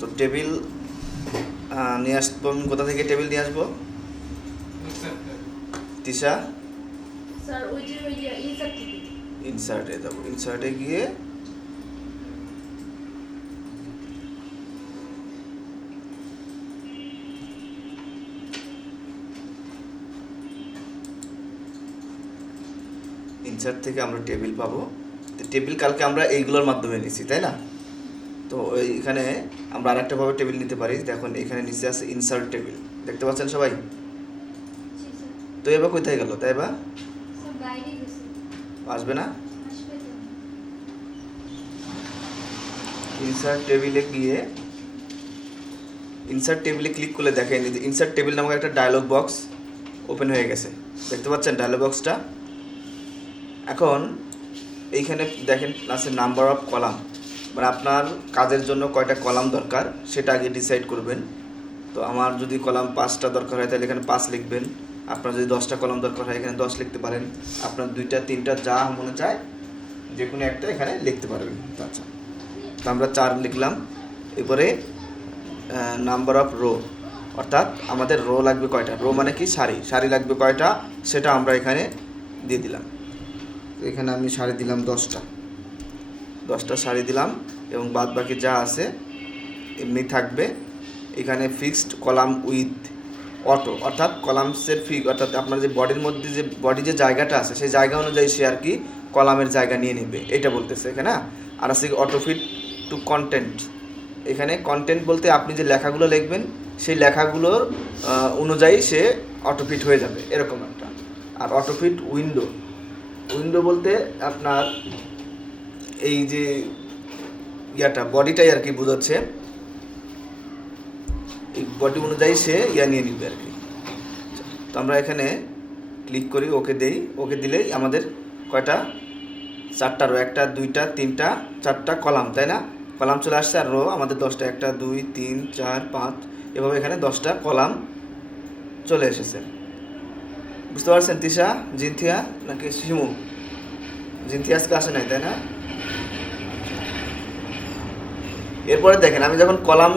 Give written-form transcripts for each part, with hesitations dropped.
তো টেবিল নিয়ে আসবো আমি। কোথা থেকে টেবিল নিয়ে আসবো তিশা? স্যার ওই যে ইনসার্ট থেকে। ইনসার্টে যাবো, ইনসার্টে গিয়ে ইনসার্ট থেকে আমরা টেবিল পাবো। টেবিল কালকে আমরা এইগুলোর মাধ্যমে নিছি, তাই না? তো এইখানে আমরা আরেকটাভাবে টেবিল নিতে পারি। দেখুন এখানে নিচে আছে ইনসার্ট টেবিল, দেখতে পাচ্ছেন সবাই? জি স্যার। তো এবার কোথায় গেল? তাই বা স্যার বাইরে গেছে। আসবে না? আসবে তো। ইনসার্ট টেবিলে গিয়ে ইনসার্ট টেবিলে ক্লিক করলে দেখেন যে ইনসার্ট টেবিল নামক একটা ডায়লগ বক্স ওপেন হয়ে গেছে, দেখতে পাচ্ছেন ডায়লগ বক্সটা? এখন এইখানে দেখেন আছে নাম্বার অফ কলাম, মানে আপনার কাজের জন্য কয়টা কলাম দরকার সেটা আগে ডিসাইড করবেন। তো আমার যদি কলাম 5টা দরকার হয় তাহলে এখানে 5 লিখবেন। আপনার যদি 10টা কলাম দরকার হয় এখানে 10 লিখতে পারেন। আপনার 2টা 3টা যা মনে চায় যে কোনো একটা এখানে লিখতে পারবেন। আচ্ছা, তো আমরা 4 লিখলাম। এরপরে নাম্বার অফ রো, অর্থাৎ আমাদের রো লাগবে কয়টা, রো মানে কি সারি, সারি লাগবে কয়টা সেটা আমরা এখানে দিয়ে দিলাম। এখানে আমি সারি দিলাম 10টা সারি দিলাম, এবং বাদ বাকি যা আছে এমনি থাকবে। এখানে ফিক্সড কলাম উইথ অটো, অর্থাৎ কলামসের অর্থাৎ আপনার যে বডির মধ্যে যে বডি যে জায়গাটা আছে সেই জায়গা অনুযায়ী সে আর কি কলামের জায়গা নিয়ে নেবে, এটা বলতেছে এখানে। আর আছে অটো ফিট টু কন্টেন্ট। এখানে কন্টেন্ট বলতে আপনি যে লেখাগুলো লিখবেন সেই লেখাগুলোর অনুযায়ী সে অটোফিট হয়ে যাবে, এরকম একটা। আর অটোফিট উইন্ডো, উইন্ডো বলতে আপনার এই যে ইয়াটা বডিটাই আর কি বোঝাচ্ছে, এই বডি অনুযায়ী সে নিয়ে নিবে আর কি। তো আমরা এখানে ক্লিক করি, ওকে দেই। ওকে দিলেই আমাদের কয়টা, 4টা রো, 1টা 2টা 3টা 4টা কলাম, তাই না? কলাম চলে আসছে। আর রো আমাদের 10টা, 1 2 3 4 5, এভাবে এখানে 10টা কলাম চলে এসেছে। বুঝতে পারছেন তিশা, জিনথিয়া নাকি শিমু? জিনথিয়া আজকে আসে নাই, তাই না? এরপরে দেখেন আমি যখন কলাম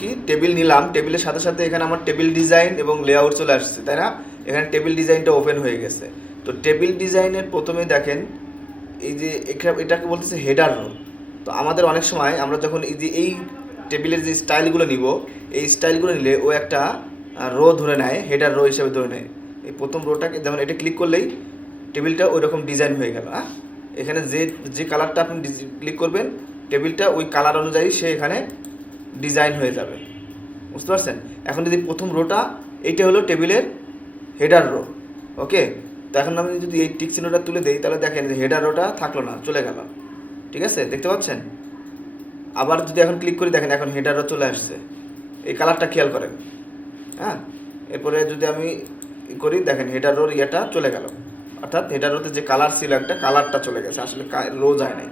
কি টেবিল নিলাম, টেবিলের সাথে সাথে এখানে আমার টেবিল ডিজাইন এবং লেআউট চলে আসছে, তাই না? এখানে টেবিল ডিজাইনটা ওপেন হয়ে গেছে। তো টেবিল ডিজাইনের প্রথমে দেখেন এই যে এটাকে বলতেছে হেডার রো। তো আমাদের অনেক সময় আমরা যখন এই টেবিলের যে স্টাইলগুলো নিব, এই স্টাইলগুলো নিলে ও একটা রো ধরে নেয়, হেডার রো হিসেবে ধরে নেয়। এই প্রথম রোটাকে যেমন এটা ক্লিক করলেই টেবিলটা ওই রকম ডিজাইন হয়ে গেল। হ্যাঁ, এখানে যে যে কালারটা আপনি ক্লিক করবেন টেবিলটা ওই কালার অনুযায়ী সে এখানে ডিজাইন হয়ে যাবে। বুঝতে পারছেন? এখন যদি প্রথম রোটা এইটা হলো টেবিলের হেডার রো, ওকে। তো এখন আমি যদি এই টিক চিহ্নটা তুলে দিই তাহলে দেখেন যে হেডার রোটা থাকলো না, চলে গেল। ঠিক আছে, দেখতে পাচ্ছেন? আবার যদি এখন ক্লিক করি দেখেন এখন হেডার রো চলে আসছে, এই কালারটা খেয়াল করেন। হ্যাঁ, এরপরে যদি আমি করি দেখেন হেডার রোর ইয়েটা চলে গেল, অর্থাৎ হেডার রোতে যে কালার ছিল একটা কালারটা চলে গেছে, আসলে রো যায় নাই,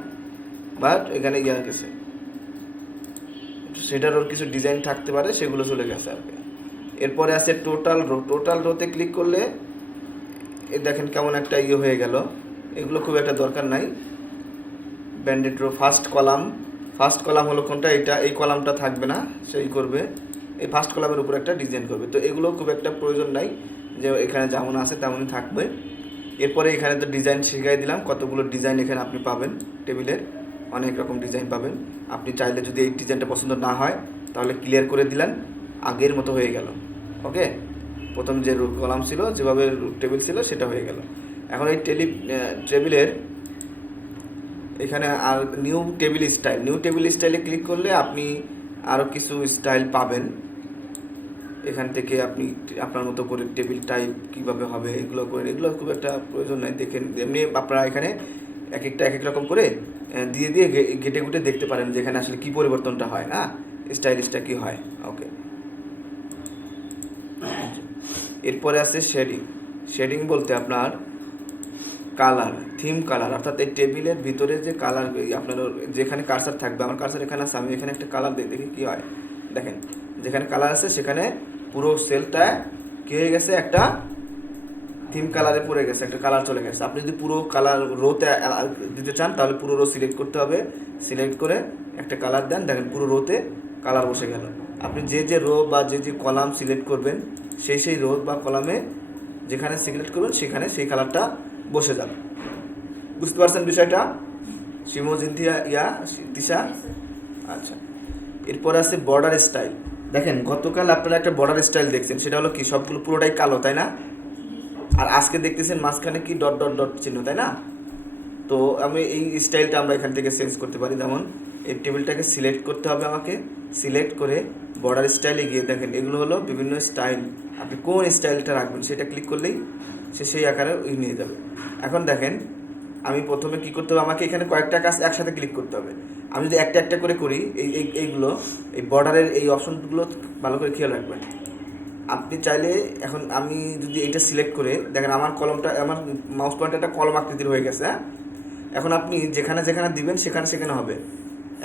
বাট এখানে ইয়ে গেছে। সেটার ওর কিছু ডিজাইন থাকতে পারে, সেগুলো চলে গেছে আর কি। এরপরে আছে টোটাল রো। টোটাল রোতে ক্লিক করলে দেখেন কেমন একটা ইয়ে হয়ে গেল। এগুলো খুব একটা দরকার নাই। Banded row, first column. First column হলো কোনটা, এটা, এই কলামটা থাকবে না, সেই করবে এই ফার্স্ট কলামের উপর একটা ডিজাইন করবে। তো এগুলো খুব একটা প্রয়োজন নাই, যে এখানে যেমন আছে তেমনই থাকবে। এরপরে এখানে তো ডিজাইন শিখাই দিলাম, কতগুলো ডিজাইন এখানে আপনি পাবেন, টেবিলের অনেক রকম ডিজাইন পাবেন। আপনি চাইলে যদি এই ডিজাইনটা পছন্দ না হয় তাহলে ক্লিয়ার করে দিলেন, আগের মতো হয়ে গেল। ওকে, প্রথম যে কলাম ছিল, যেভাবে টেবিল ছিল সেটা হয়ে গেল। এখন এই টেবিলের এখানে আর new table style, new table স্টাইলে ক্লিক করলে আপনি আরও কিছু স্টাইল পাবেন। এখান থেকে আপনি আপনার মতো করে টেবিল টাইপ কীভাবে হবে এগুলো করেন, এগুলো খুব একটা প্রয়োজন নাই। দেখেন এমনি আপনারা এখানে এক একটা এক এক রকম করে দিয়ে দিয়ে ঘেটে ঘুটে দেখতে পারেন যে এখানে আসলে কী পরিবর্তনটা হয়, হ্যাঁ, স্টাইলিশটা কী হয়। ওকে, এরপরে আছে শেডিং। শেডিং বলতে আপনার কালার, থিম কালার, অর্থাৎ এই টেবিলের ভিতরে যে কালার আপনার যেখানে কার্সার থাকবে, আমার কার্সার এখানে আছে, আমি এখানে একটা কালার দিই, দেখি কী হয়। দেখেন যেখানে কালার আছে সেখানে পুরো সেলটা কী হয়ে গেছে, একটা থিম কালারে পড়ে গেছে, একটা কালার চলে গেছে। আপনি যদি পুরো কালার রোতে দিতে চান তাহলে পুরো রো সিলেক্ট করতে হবে, সিলেক্ট করে একটা কালার দেন, দেখেন পুরো রোতে কালার বসে গেল। আপনি যে যে রো বা যে যে কলাম সিলেক্ট করবেন সেই রো বা কলামে যেখানে সিলেক্ট করবেন সেখানে সেই কালারটা বসে যাবে। বুঝতে পারছেন বিষয়টা সিমোজিন্থিয়া তিশা? জি স্যার। আচ্ছা, এরপর আছে বর্ডার স্টাইল। দেখেন গতকাল আপনারা একটা বর্ডার স্টাইল দেখছেন, সেটা হলো কি সবগুলো পুরোটাই কালো, তাই না? আর আজকে দেখতেছেন মাঝখানে কি ডট ডট ডট চিহ্ন, তাই না? তো আমি এই স্টাইলটা আমরা এখান থেকে চেঞ্জ করতে পারি। যেমন এই টেবিলটাকে সিলেক্ট করতে হবে আমাকে, সিলেক্ট করে বর্ডার স্টাইলে গিয়ে দেখেন এগুলো হলো বিভিন্ন স্টাইল, আপনি কোন স্টাইলটা রাখবেন সেটা ক্লিক করলেই সে সেই আকারে নিয়ে যাবে। এখন দেখেন আমি প্রথমে কি করতে হবে, আমাকে এখানে কয়েকটা কাজ একসাথে ক্লিক করতে হবে। আমি যদি একটা একটা করে করি এইগুলো এই বর্ডারের এই অপশনগুলো ভালো করে খেয়াল রাখবেন। আপনি চাইলে এখন আমি যদি এইটা সিলেক্ট করে দেখেন আমার কলমটা, আমার মাউস পয়েন্টারটা কলম আকৃতির হয়ে গেছে। হ্যাঁ, এখন আপনি যেখানে যেখানে দিবেন সেখানে সেখানে হবে,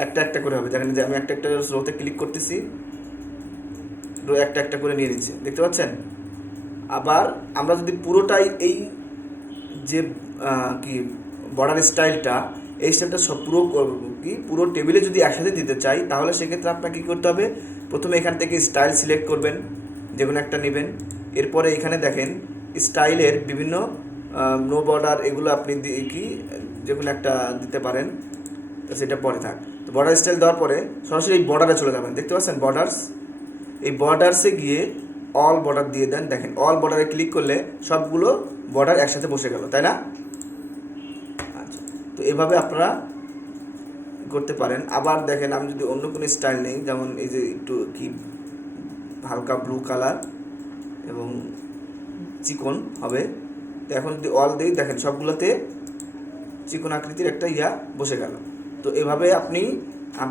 একটা একটা করে হবে। দেখেন যে আমি একটা একটা রোতে ক্লিক করতেছি, রো একটা একটা করে নিয়ে নিচ্ছে, দেখতে পাচ্ছেন? আবার আমরা যদি পুরোটাই এই যে কি বর্ডার স্টাইলটা, এই স্টাইলটা সব পুরো টেবিলে যদি একসাথে দিতে চাই তাহলে সেক্ষেত্রে আপনাকে কী করতে হবে, প্রথমে এখান থেকে স্টাইল সিলেক্ট করবেন, যে কোনো একটা নেবেন। এরপরে এখানে দেখেন স্টাইলের বিভিন্ন নো বর্ডার এগুলো আপনি যে কোনো একটা দিতে পারেন, তো সেটা পরে থাক। তো বর্ডার স্টাইল দেওয়ার পরে সরাসরি এই বর্ডারে চলে যাবেন, দেখতে পাচ্ছেন বর্ডার্স, এই বর্ডার্সে গিয়ে অল বর্ডার দিয়ে দেন। দেখেন অল বর্ডারে ক্লিক করলে সবগুলো বর্ডার একসাথে বসে গেল, তাই না? আচ্ছা, তো এভাবে আপনারা করতে পারেন। আবার দেখেন আমি যদি অন্য কোনো স্টাইল নেই, যেমন এই যে একটু কি হালকা ব্লু কালার এবং চিকন হবে, তো এখন যদি অল দিই দেখেন সবগুলোতে চিকন আকৃতির একটা বসে গেল। তো এভাবে আপনি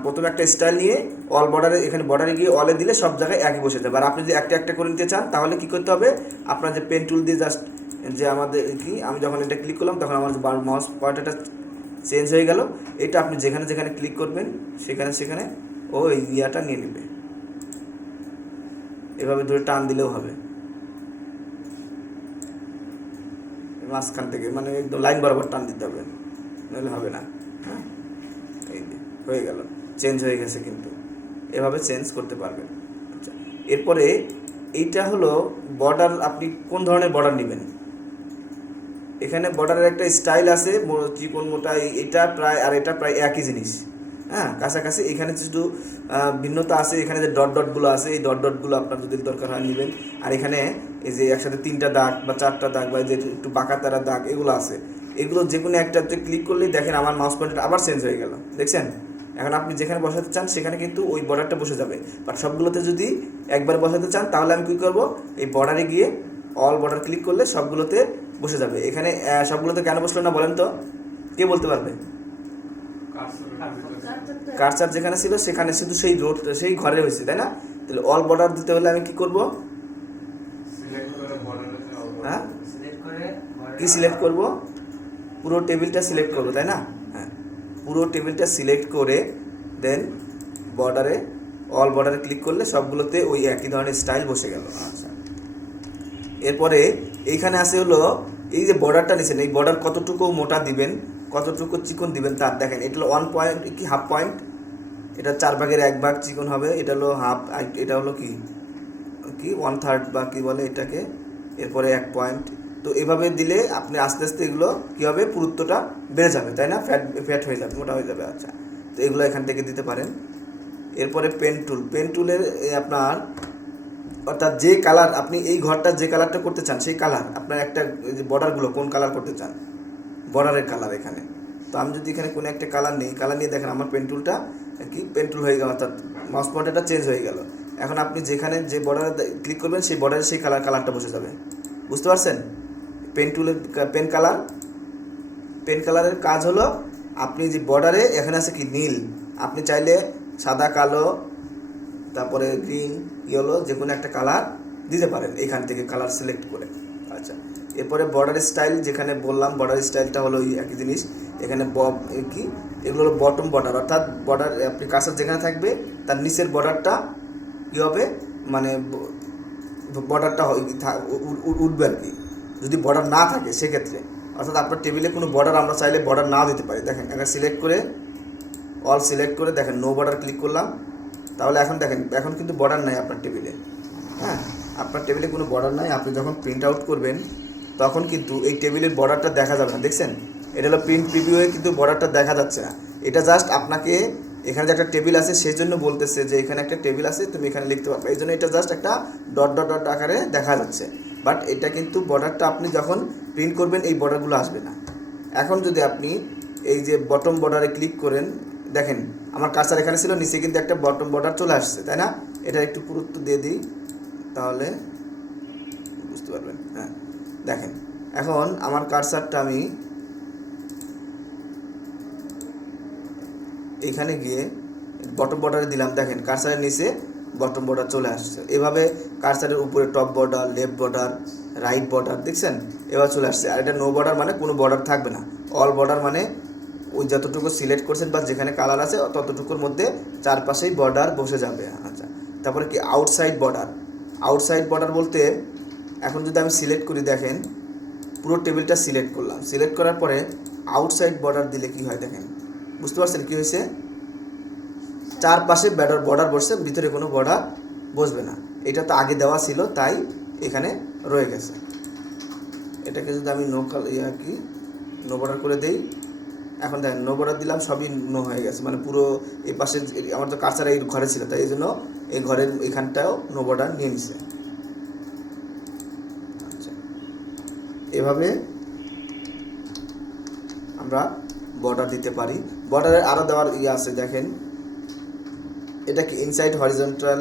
প্রথমে একটা স্টাইল নিয়ে অল বর্ডারে, এখানে বর্ডারে গিয়ে অলে দিলে সব জায়গায় একই বসে যাবে। আর আপনি যদি একটা একটা করে নিতে চান তাহলে কি করতে হবে, আপনার যে পেন টুল দিয়ে জাস্ট যে আমাদের কি আমি যখন এটা ক্লিক করলাম তখন আমার মাউস পয়েন্টারটা চেঞ্জ হয়ে গেল। এটা আপনি যেখানে যেখানে ক্লিক করবেন সেখানে সেখানে ও এই নিয়ে নেবে, এভাবে ধরে টান দিলেও হবে মাঝখান থেকে, মানে একদম লাইন বরাবর টান দিতে হবে, নাহলে হবে না। হ্যাঁ, এই হয়ে গেল, চেঞ্জ হয়ে গেছে, কিন্তু এভাবে চেঞ্জ করতে পারবেন। আচ্ছা, এরপরে এইটা হলো বর্ডার, আপনি কোন ধরনের বর্ডার নেবেন। এখানে বর্ডারের একটা স্টাইল আছে চিকন মোটা, এটা প্রায় আর এটা প্রায় একই জিনিস, হ্যাঁ কাছাকাছি। এখানে শুধু ভিন্নতা আছে, এখানে যে ডট ডটগুলো আছে এই ডট ডটগুলো আপনার যদি দরকার হয় নেবেন। আর এখানে এই যে একসাথে 3টা দাগ বা 4টা দাগ বা যে একটু বাঁকা তারা দাগ এগুলো আছে, এগুলো যে কোনো একটাতে ক্লিক করলেই দেখেন আমার মাউস পয়েন্টার আবার চেঞ্জ হয়ে গেল, দেখছেন? এখন আপনি যেখানে বসাতে চান সেখানে কিন্তু ওই বর্ডারটা বসে যাবে। বাট সবগুলোতে যদি একবার বসাতে চান তাহলে আমি কী করবো, এই বর্ডারে গিয়ে অল বর্ডার ক্লিক করলে সবগুলোতে বসে যাবে। এখানে সবগুলোতে কেন বসলো না বলেন তো, কে বলতে পারবে? কার্সার যেখানে ছিল সেখানে শুধু সেই রোড সেই ঘরে হয়েছে, তাই না? তাহলে অল বর্ডার দিতে হলে আমি কি করব, হ্যাঁ কি সিলেক্ট করব, পুরো টেবিলটা সিলেক্ট করব, তাই না? হ্যাঁ, পুরো টেবিলটা সিলেক্ট করে দেন বর্ডারে অল বর্ডারে ক্লিক করলে সবগুলোতে ওই একই ধরনের স্টাইল বসে গেল। আচ্ছা, এরপরে এইখানে আছে হলো এই যে বর্ডারটা নিচ্ছেন, এই বর্ডার কতটুকু মোটা দিবেন, কতটুকু চিকন দিবেন তার দেখেন। এটা হলো 1 পয়েন্ট কি হাফ পয়েন্ট, এটা 4 ভাগের 1 ভাগ চিকন হবে, এটা হলো হাফ, এটা হলো কি 1/3 বা কি বলে এটাকে, এরপরে 1 পয়েন্ট। তো এভাবে দিলে আপনি আস্তে আস্তে এগুলো কী হবে, পুরুত্বটা বেড়ে যাবে, তাই না? ফ্যাট হয়ে যাবে, মোটা হয়ে যাবে। আচ্ছা, তো এগুলো এখান থেকে দিতে পারেন। এরপরে পেন টুলের আপনার অর্থাৎ যে কালার আপনি এই ঘরটা যে কালারটা করতে চান সেই কালার আপনার একটা যে বর্ডারগুলো কোন কালার করতে চান, বর্ডারের কালার এখানে। তো আমি যদি এখানে কোনো একটা কালার নেই, কালার নিয়ে দেখেন আমার পেন টুলটা পেন টুল হয়ে গেল, অর্থাৎ মাউস পয়েন্টারটা চেঞ্জ হয়ে গেল। এখন আপনি যেখানে যে বর্ডারে ক্লিক করবেন সেই বর্ডারে সেই কালারটা বসে যাবে, বুঝতে পারছেন? পেন টুলের পেন কালারের কাজ হলো আপনি যে বর্ডারে এখানে আছে কি নীল, আপনি চাইলে সাদা কালো তারপরে গ্রিন ইয়েলো যে কোনো একটা কালার দিতে পারেন এখান থেকে কালার সিলেক্ট করে। আচ্ছা, এরপরে বর্ডার স্টাইল যেখানে বললাম, বর্ডার স্টাইলটা হলো ওই একই জিনিস। এখানে এগুলো হলো বটম বর্ডার, অর্থাৎ বর্ডার আপনি কার্সার যেখানে থাকবে তার নিচের বর্ডারটা কী হবে, মানে বর্ডারটা উঠবে আর কি। যদি বর্ডার না থাকে সেক্ষেত্রে, অর্থাৎ আপনার টেবিলে কোনো বর্ডার আমরা চাইলে বর্ডার নাও দিতে পারি। দেখেন এখানে সিলেক্ট করে অল সিলেক্ট করে দেখেন নো বর্ডার ক্লিক করলাম, তাহলে এখন দেখেন, এখন কিন্তু বর্ডার নাই আপনার টেবিলে। হ্যাঁ, আপনার টেবিলে কোনো বর্ডার নাই। আপনি যখন প্রিন্ট আউট করবেন তখন কিন্তু এই টেবিলের বর্ডারটা দেখা যাবে না। দেখছেন, এটা হলো প্রিন্ট প্রিভিউয়ে কিন্তু বর্ডারটা দেখা যাচ্ছে না। এটা জাস্ট আপনাকে এখানে যে একটা টেবিল আছে সেই জন্য বলতেছে যে এখানে একটা টেবিল আছে, তুমি এখানে লিখতে পারবে, এই জন্য এটা জাস্ট একটা ডট ডট ডট আকারে দেখা যাচ্ছে। বাট এটা কিন্তু বর্ডারটা আপনি যখন প্রিন্ট করবেন এই বর্ডারগুলো আসবে না। এখন যদি আপনি এই যে বটম বর্ডারে ক্লিক করেন, দেখেন আমার কার্সার এখানে ছিল, নিচে কিন্তু একটা বটম বর্ডার চলে আসছে, তাই না? এটা একটু গুরুত্ব দিয়ে দিই তাহলে বুঝতে পারবেন। হ্যাঁ, দেখেন এখন আমার কার্সারটা আমি এখানে গিয়ে বটম বর্ডারে দিলাম, দেখেন কার্সারের নিচে বটম বর্ডার চলে আসছে। এভাবে কার্সারের উপরে top border, left border, right border, দেখছেন এবার চলে আসছে। আর এটা নো বর্ডার মানে কোনো বর্ডার থাকবে না। অল বর্ডার মানে ওই যতটুকু সিলেক্ট করছেন বা যেখানে কালার আছে ততটুকুর মধ্যে চারপাশেই বর্ডার বসে যাবে। আচ্ছা, তারপরে কি আউটসাইড বর্ডার। আউটসাইড বর্ডার বলতে এখন যদি আমি সিলেক্ট করি, দেখেন পুরো টেবিলটা সিলেক্ট করলাম, সিলেক্ট করার পরে আউটসাইড বর্ডার দিলে কি হয় দেখেন, বুঝতে পারছেন কি হয়েছে? চারপাশে বর্ডার বসছে, ভিতরে কোনো বর্ডার বসবে না। এটা তো আগে দেওয়া ছিল তাই এখানে রয়ে গেছে। এটাকে যদি আমি নো বর্ডার করে দেই, এখন দেখেন নো বর্ডার দিলাম, সবই নো হয়ে গেছে, মানে পুরো এই পাশে আমার তো কার্সার এই ঘরে ছিল তাই এই জন্য এই ঘরের এখানটাও নো বর্ডার নিয়ে নিছে। আচ্ছা, এভাবে আমরা বর্ডার দিতে পারি। বর্ডারের আরও দেওয়ার আছে, দেখেন এটা কি ইনসাইড হরিজন্টাল,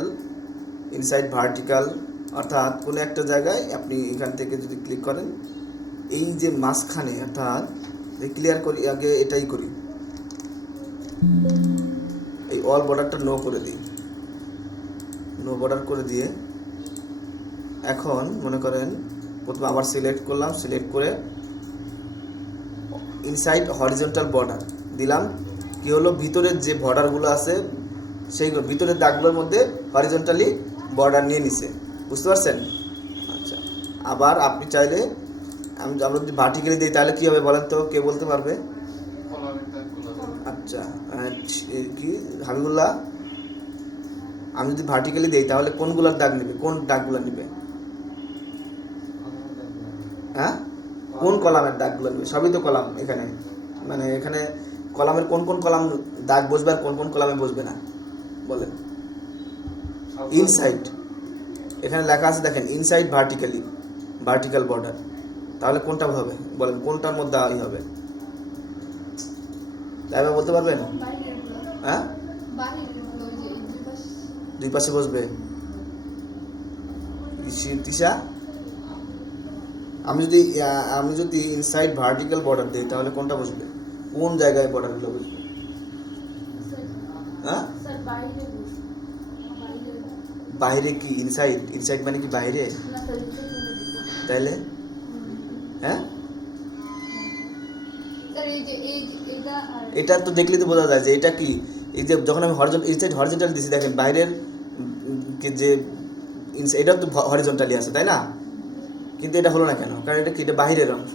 ইনসাইড ভার্টিক্যাল, অর্থাৎ কোনো একটা জায়গায় আপনি এখান থেকে যদি ক্লিক করেন এই যে মাঝখানে, অর্থাৎ ক্লিয়ার করি আগে, এটাই করি, এই অল বর্ডারটা নো করে দিই, নো বর্ডার করে দিয়ে এখন মনে করেন প্রথমে আবার সিলেক্ট করলাম, সিলেক্ট করে ইনসাইড হরিজন্টাল বর্ডার দিলাম। কি হলো, ভিতরের যে বর্ডারগুলো আছে সেইগুলো ভিতরের দাগগুলোর মধ্যে হরিজন্টালি বর্ডার নিয়ে নিছে, বুঝতে পারছেন? আচ্ছা, আবার আপনি চাইলে আমরা যদি ভার্টিক্যালি দিই তাহলে কী হবে বলেন তো, কে বলতে পারবে? আচ্ছা, কি হাবিবুল্লাহ, আমি যদি ভার্টিক্যালি দিই তাহলে কোনগুলোর দাগ নেবে, কোন দাগগুলো নেবে? হ্যাঁ, কোন কলামের দাগগুলো নেবে? সবই তো কলাম এখানে, মানে এখানে কলামের কোন কোন কলাম দাগ বসবে আর কোন কোন কলামে বসবে না বলেন? ইনসাইড, এখানে লেখা আছে দেখেন ইনসাইড ভার্টিক্যালি, ভার্টিক্যাল বর্ডার, তাহলে কোনটা হবে বলেন, কোনটার মধ্যে আই হবে? তাই বলতে পারবেন? হ্যাঁ, দুই পাশে বসবে। তিশা, আমি যদি ইনসাইড ভার্টিক্যাল বর্ডার দিই তাহলে কোনটা বসবে, কোন জায়গায় বর্ডারগুলো বসবে? হ্যাঁ, বাইরে কি ইনসাইড? ইনসাইড মানে কি বাইরে? তাইলে হ্যাঁ, এটা তো দেখলে তো বোঝা যায় যে এটা কি। এই যে যখন আমি ইনসাইড হরিজন্টাল দিছি, দেখেন বাইরের যে এটা তো হরিজন্টালি আছে তাই না, কিন্তু এটা হলো না কেন? কারণ এটা কি, এটা বাইরের অংশ,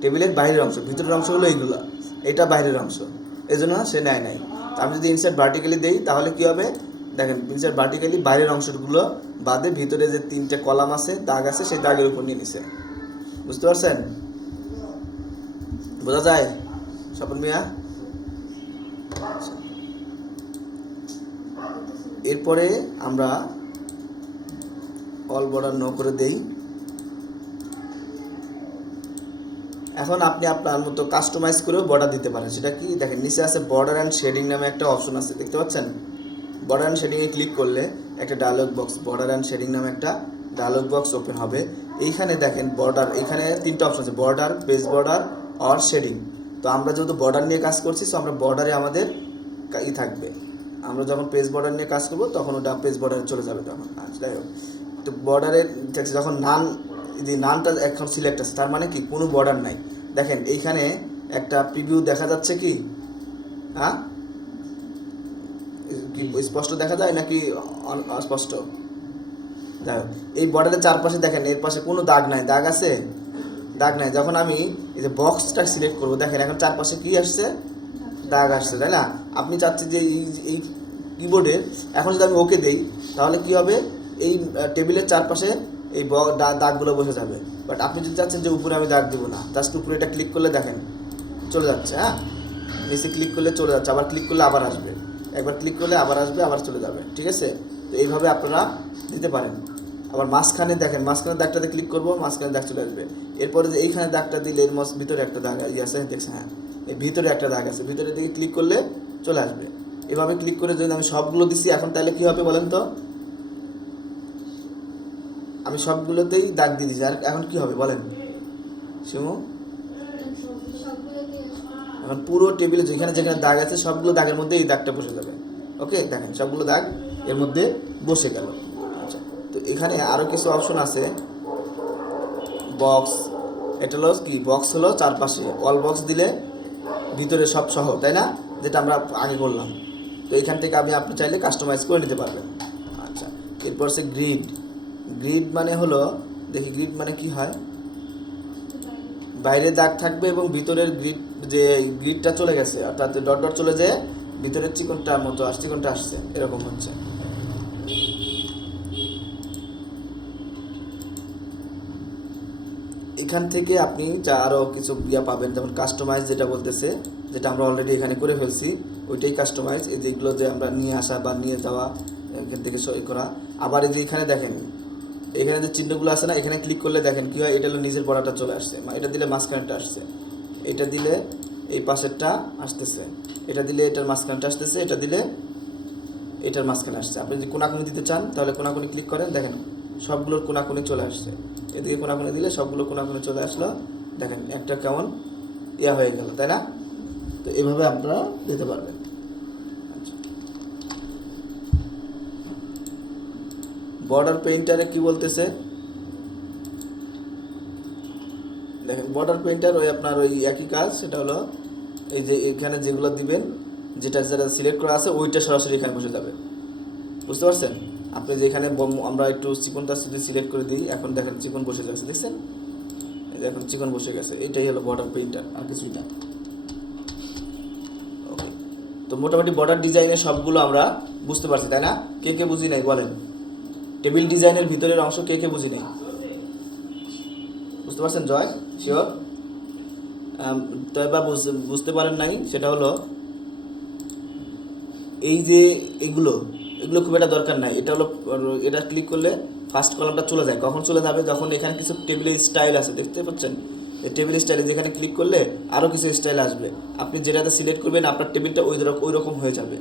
টেবিলের বাইরের অংশ, ভিতরের অংশ হলো এইগুলো, এটা বাইরের অংশ, এই জন্য সে নেয় নাই। তো আমি যদি ইনসাইড ভার্টিক্যালি দিই তাহলে কি হবে দেখেন, ইনসাইড ভার্টিক্যালি বাইরের অংশগুলো বাদে ভিতরে যে তিনটে কলাম আছে, দাগ আছে, সেই দাগের উপর নিয়ে নিছে, বুঝতে পারছেন? বোঝা যায় স্বপন মিয়া? এরপরে আমরা অল বর্ডার নো করে দেই। এখন আপনি আপনার মতো কাস্টমাইজ করেও বর্ডার দিতে পারেন। সেটা কি দেখেন, নিচে আছে বর্ডার অ্যান্ড শেডিং নামে একটা অপশন আছে, দেখতে পাচ্ছেন? বর্ডার অ্যান্ড শেডিংয়ে ক্লিক করলে একটা dialogue box, border and shading নামে একটা ডায়লগ বক্স ওপেন হবে। এইখানে দেখেন বর্ডার, এখানে তিনটা অপশন আছে, বর্ডার, পেজ বর্ডার আর শেডিং। তো আমরা যেহেতু বর্ডার নিয়ে কাজ করছি, সো আমরা বর্ডারে আমাদের থাকবে। আমরা যখন পেজ বর্ডার নিয়ে কাজ করবো তখন ওটা পেজ বর্ডারে চলে যাবে তখন। যাই হোক, তো বর্ডারে যখন নানটা এখন সিলেক্ট আছে, তার মানে কি কোনো বর্ডার নাই। দেখেন এইখানে একটা প্রিভিউ দেখা যাচ্ছে কি? হ্যাঁ, কি স্পষ্ট দেখা যায় নাকি অস্পষ্ট? যাই হোক, এই বর্ডারের চারপাশে দেখেন এর পাশে কোনো দাগ নাই, দাগ আছে? দাগ নাই। যখন আমি এই যে বক্সটা সিলেক্ট করবো, দেখেন এখন চারপাশে কি আসছে? দাগ আসছে, তাই না? আপনি চাচ্ছেন যে এই কিবোর্ডের এখন যদি আমি ওকে দেই তাহলে কি হবে, এই টেবিলের চারপাশে এই দাগগুলো বসে যাবে। বাট আপনি যদি চাচ্ছেন যে উপরে আমি দাগ দেবো না, জাস্ট উপরে এটা ক্লিক করলে দেখেন চলে যাচ্ছে। হ্যাঁ, নিচে ক্লিক করলে চলে যাচ্ছে, আবার ক্লিক করলে আবার আসবে, একবার ক্লিক করলে আবার আসবে, আবার চলে যাবে। ঠিক আছে, তো এইভাবে আপনারা দিতে পারেন। আবার মাঝখানে দেখেন, মাঝখানে দাগটাতে ক্লিক করবো, মাঝখানে দাগ চলে আসবে। এরপরে যে এইখানে দাগটা দিলে এর ভিতরে একটা দাগ আছে দেখছেন, হ্যাঁ এই ভিতরে একটা দাগ আছে, ভিতরে দিকে ক্লিক করলে চলে আসবে। এভাবে ক্লিক করে যদি আমি সবগুলো দিচ্ছি এখন, তাহলে কী হবে বলেন তো, আমি সবগুলোতেই দাগ দিয়ে দিচ্ছি, আর এখন কী হবে বলেন শিমু? সবগুলোতে এখন পুরো টেবিলে যেখানে যেখানে দাগ আছে সবগুলো দাগের মধ্যে এই দাগটা বসে যাবে। ওকে, দেখেন সবগুলো দাগ এর মধ্যে বসে গেল। আচ্ছা, তো এখানে আরও কিছু অপশন আছে। বক্স, এটা হলো কি, বক্স হলো চারপাশে, অল বক্স দিলে ভিতরে সব সহ, তাই না, যেটা আমরা আগে করলাম। তো এখান থেকে আপনি চাইলে কাস্টমাইজ করে নিতে পারবেন। আচ্ছা, এরপর সে গ্রিড। গ্রিড মানে হলো, দেখি গ্রিড মানে কি হয়, বাইরে দাগ থাকবে এবং ভিতরের যে গ্রিডটা চলে গেছে, অর্থাৎ ডট ডট চলে যেয়ে ভিতরের চিকনটার মতো চিকনটা আসছে, এরকম হচ্ছে। এখান থেকে আপনি আরও কিছু পাবেন, যেমন কাস্টমাইজ যেটা বলতেছে, যেটা আমরা অলরেডি এখানে করে ফেলছি, ওইটাই কাস্টমাইজ। এই যেগুলো যে আমরা নিয়ে আসা বা নিয়ে যাওয়া, এখান থেকে সই করা। আবার এই যে এখানে দেখেন, এখানে যে চিহ্নগুলো আছে না, এখানে ক্লিক করলে দেখেন কী হয়, এটা হলো নিজের বর্ডারটা চলে আসছে, এটা দিলে মাঝখানেরটা আসছে, এটা দিলে এই পাশেরটা আসতেছে, এটা দিলে এটার মাঝখানটা আসতেছে, এটা দিলে এটার মাঝখানে আসছে। আপনি যদি কোনাকুনি দিতে চান তাহলে কোনাকুনি ক্লিক করেন, দেখেন সবগুলোর কোনাকুনি চলে আসছে। এদিকে কোনাকুনি দিলে সবগুলো কোনাকুনি চলে আসলো, দেখেন একটা কেমন হয়ে গেল, তাই না? তো এভাবে আপনারা দিতে পারবেন। বর্ডার পেইন্টারে কি বলতেছে দেখেন, বর্ডার পেইন্টার ওই আপনার ওই একই কাজ, সেটা হলো এই যে এখানে যেগুলো দিবেন, যেটা সিলেক্ট করা আছে ওইটা সরাসরি এখানে বসে যাবে। বুঝতে পারছেন? আপনি যেখানে আমরা একটু চিকনটা যদি সিলেক্ট করে দিই, এখন দেখেন চিকন বসে যাচ্ছে, দেখছেন? এই যে এখন চিকন বসে গেছে, এটাই হলো বর্ডার পেইন্টার, আর কিছুই না। ওকে, তো মোটামুটি বর্ডার ডিজাইনের সবগুলো আমরা বুঝতে পারছি, তাই না? কে কে বুঝি নাই বলেন? টেবিল ডিজাইনের ভিতরের অংশ কে কে বুঝি নাই? বুঝতে পারছেন জয়? শিওর? তো এবার বুঝতে পারেন নাই, সেটা হলো এই যে এগুলো খুব একটা দরকার নাই। এটা হলো, এটা ক্লিক করলে ফার্স্ট কলামটা চলে যায়। কখন চলে যাবে? যখন এখানে কিছু টেবিলের স্টাইল আছে, দেখতে পাচ্ছেন এই টেবিল স্টাইলে যেখানে ক্লিক করলে আরও কিছু স্টাইল আসবে, আপনি যেটাতে সিলেক্ট করবেন আপনার টেবিলটা ওই রকম হয়ে যাবে।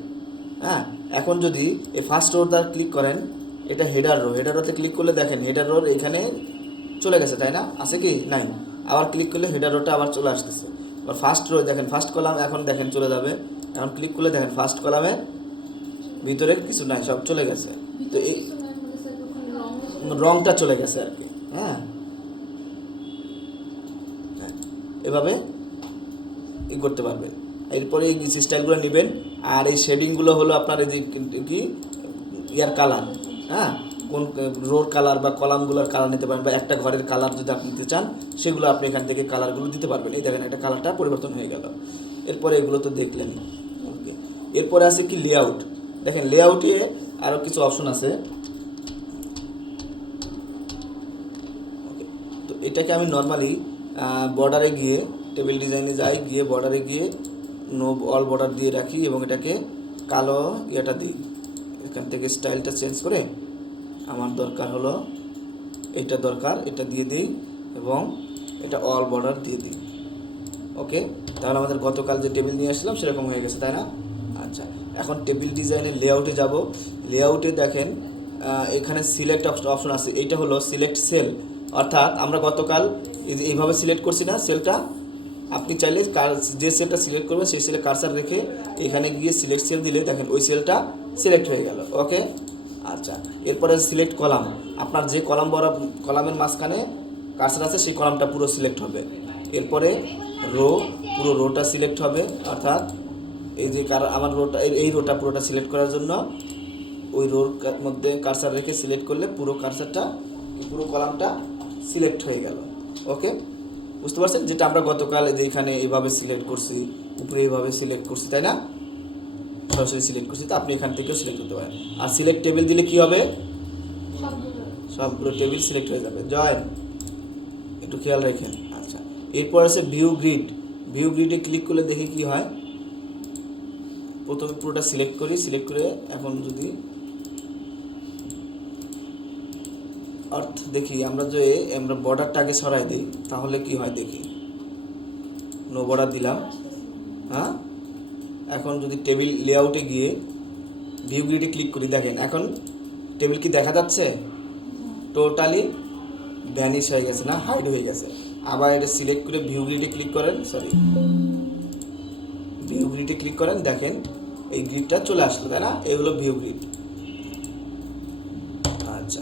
হ্যাঁ, এখন যদি এই ফার্স্ট রোটা ক্লিক করেন, এটা হেডার রোতে ক্লিক করলে দেখেন হেডার রোর এখানে চলে গেছে, তাই না? আছে কি নাই? আবার ক্লিক করলে হেডার রোটা আবার চলে আসতেছে। আবার ফার্স্ট রো দেখেন, ফার্স্ট কলাম এখন দেখেন চলে যাবে। এখন ক্লিক করলে দেখেন ফার্স্ট কলামে ভিতরে কিছু নাই, সব চলে গেছে। তো এই রংটা চলে গেছে আর কি। হ্যাঁ, এভাবে করতে পারবেন। এরপরে এই স্টাইলগুলো নেবেন, আর এই শেডিংগুলো হলো আপনার এই যে কি কালার। হ্যাঁ, কোন রোর কালার বা কলামগুলোর কালার নিতে পারেন, বা একটা ঘরের কালার যদি আপনি নিতে চান সেগুলো আপনি এখান থেকে কালারগুলো দিতে পারবেন। এই দেখেন একটা কালারটা পরিবর্তন হয়ে গেল। এরপরে এগুলো তো দেখলেন। ওকে, এরপরে আছে কি লেআউট। দেখেন লেআউটে আরও কিছু অপশন আছে। ওকে, তো এটাকে আমি নর্মালি বর্ডারে গিয়ে টেবিল ডিজাইনে যাই, গিয়ে বর্ডারে গিয়ে নো অল বর্ডার দিয়ে রাখি এবং এটাকে কালো দিই। এখান থেকে স্টাইলটা চেঞ্জ করে আমার দরকার হলো এটা দরকার, এটা দিয়ে দিই এবং এটা অল বর্ডার দিয়ে দিই। ওকে, তাহলে আমাদের গতকাল যে টেবিল নিয়ে আসলাম সেরকম হয়ে গেছে, তাই না? আচ্ছা, এখন টেবিল ডিজাইনের লেআউটে যাব। লেআউটে দেখেন এখানে সিলেক্ট অপশন আছে, এইটা হলো সিলেক্ট সেল। অর্থাৎ আমরা গতকাল এইভাবে সিলেক্ট করছি না সেলটা, আপনি চাইলে যে সেলটা সিলেক্ট করবেন সেই সেলে কার্সার রেখে এখানে গিয়ে সিলেক্ট সেল দিলে দেখেন ওই সেলটা সিলেক্ট হয়ে গেল। ওকে, আচ্ছা, এরপরে সিলেক্ট কলাম। আপনার যে কলামের মাঝখানে কার্সার আছে সেই কলামটা পুরো সিলেক্ট হবে। এরপরে রো, পুরো রোটা সিলেক্ট হবে, অর্থাৎ এই যে আমার রোটা, এই রোটা পুরোটা সিলেক্ট করার জন্য ওই রোর মধ্যে কার্সার রেখে সিলেক্ট করলে পুরো কার্সারটা, পুরো কলামটা সিলেক্ট হয়ে গেল। ওকে, বুঝতে পারছেন? যেটা আমরা গতকাল যেখানে এইভাবে সিলেক্ট করছি, উপরে এইভাবে সিলেক্ট করছি, তাই না? সরাসরি সিলেক্ট করছি, তো আপনি এখান থেকেও সিলেক্ট করতে পারেন। আর সিলেক্ট টেবিল দিলে কি হবে, সবগুলো সবগুলো টেবিল সিলেক্ট হয়ে যাবে। জয়েন, একটু খেয়াল রাখেন। আচ্ছা, এরপর আছে ভিউ গ্রিড। ভিউ গ্রিডে ক্লিক করলে দেখি কি হয়। প্রথমে পুরোটা সিলেক্ট করি, সিলেক্ট করে এখন যদি অর্থ দেখি আমরা যে আমরা বর্ডারটা আগে সরাই দিই তাহলে কি হয় দেখি। নো বর্ডার দিলাম। হ্যাঁ, এখন যদি টেবিল লেআউটে গিয়ে ভিউ গ্রিডে ক্লিক করি, দেখেন এখন টেবিল কি দেখা যাচ্ছে, টোটালি ভ্যানিশ হয়ে গেছে, না হাইড হয়ে গেছে। আবার এটা সিলেক্ট করে ভিউ গ্রিডে ক্লিক করেন, ভিউ গ্রিডে ক্লিক করেন, দেখেন এই গ্রিডটা চলে আসলো, তাই না? এই হলো ভিউ গ্রিড। আচ্ছা,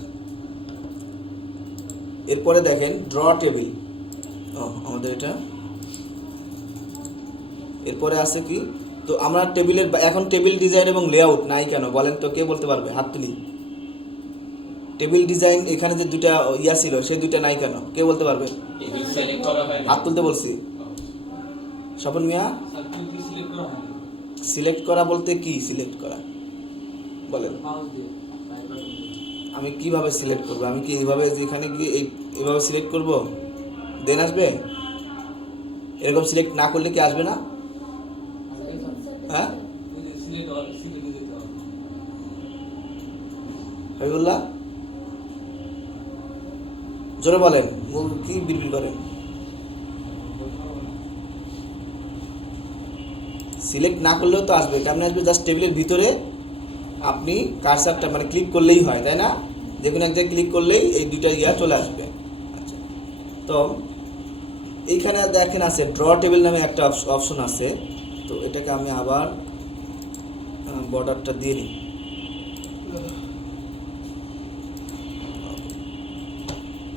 এরপরে দেখেন ড্র টেবিল। আমাদের এটা এরপরে আছে কি, তো আমরা টেবিলের এখন টেবিল ডিজাইন এবং লেআউট নাই কেন বলেন তো, কে বলতে পারবে? হাত তুলি। টেবিল ডিজাইন এখানে যে দুইটা ইয়া ছিল সেই দুইটা নাই কেন, কে বলতে পারবে? হাত তুলতে বলছি। স্বপন মিয়া, সিলেক্ট করা বলতে কি সিলেক্ট করা বলেন? আমি কিভাবে সিলেক্ট করব? আমি কি এইভাবে যেখানে গিয়ে এইভাবে সিলেক্ট করব দেন আসবে? এরকম সিলেক্ট না করলে কি আসবে না? হ্যাঁ হাবিবুল্লাহ, জোরে বলেন, মুখ কি বিড়বিড় করেন? সিলেক্ট না করলেও তো আসবে। কেমন আসবে? জাস্ট টেবিলের ভিতরে আপনি কার্সারটা মানে ক্লিক করলেই হয়, তাই না? যে কোনো এক জায়গায় ক্লিক করলেই এই দুইটা ইয়া চলে আসবে। আচ্ছা, তো এইখানে দেখেন আছে ড্র টেবিল নামে একটা অপশন আছে। তো এটাকে আমি আবার বর্ডারটা দিয়ে নিই।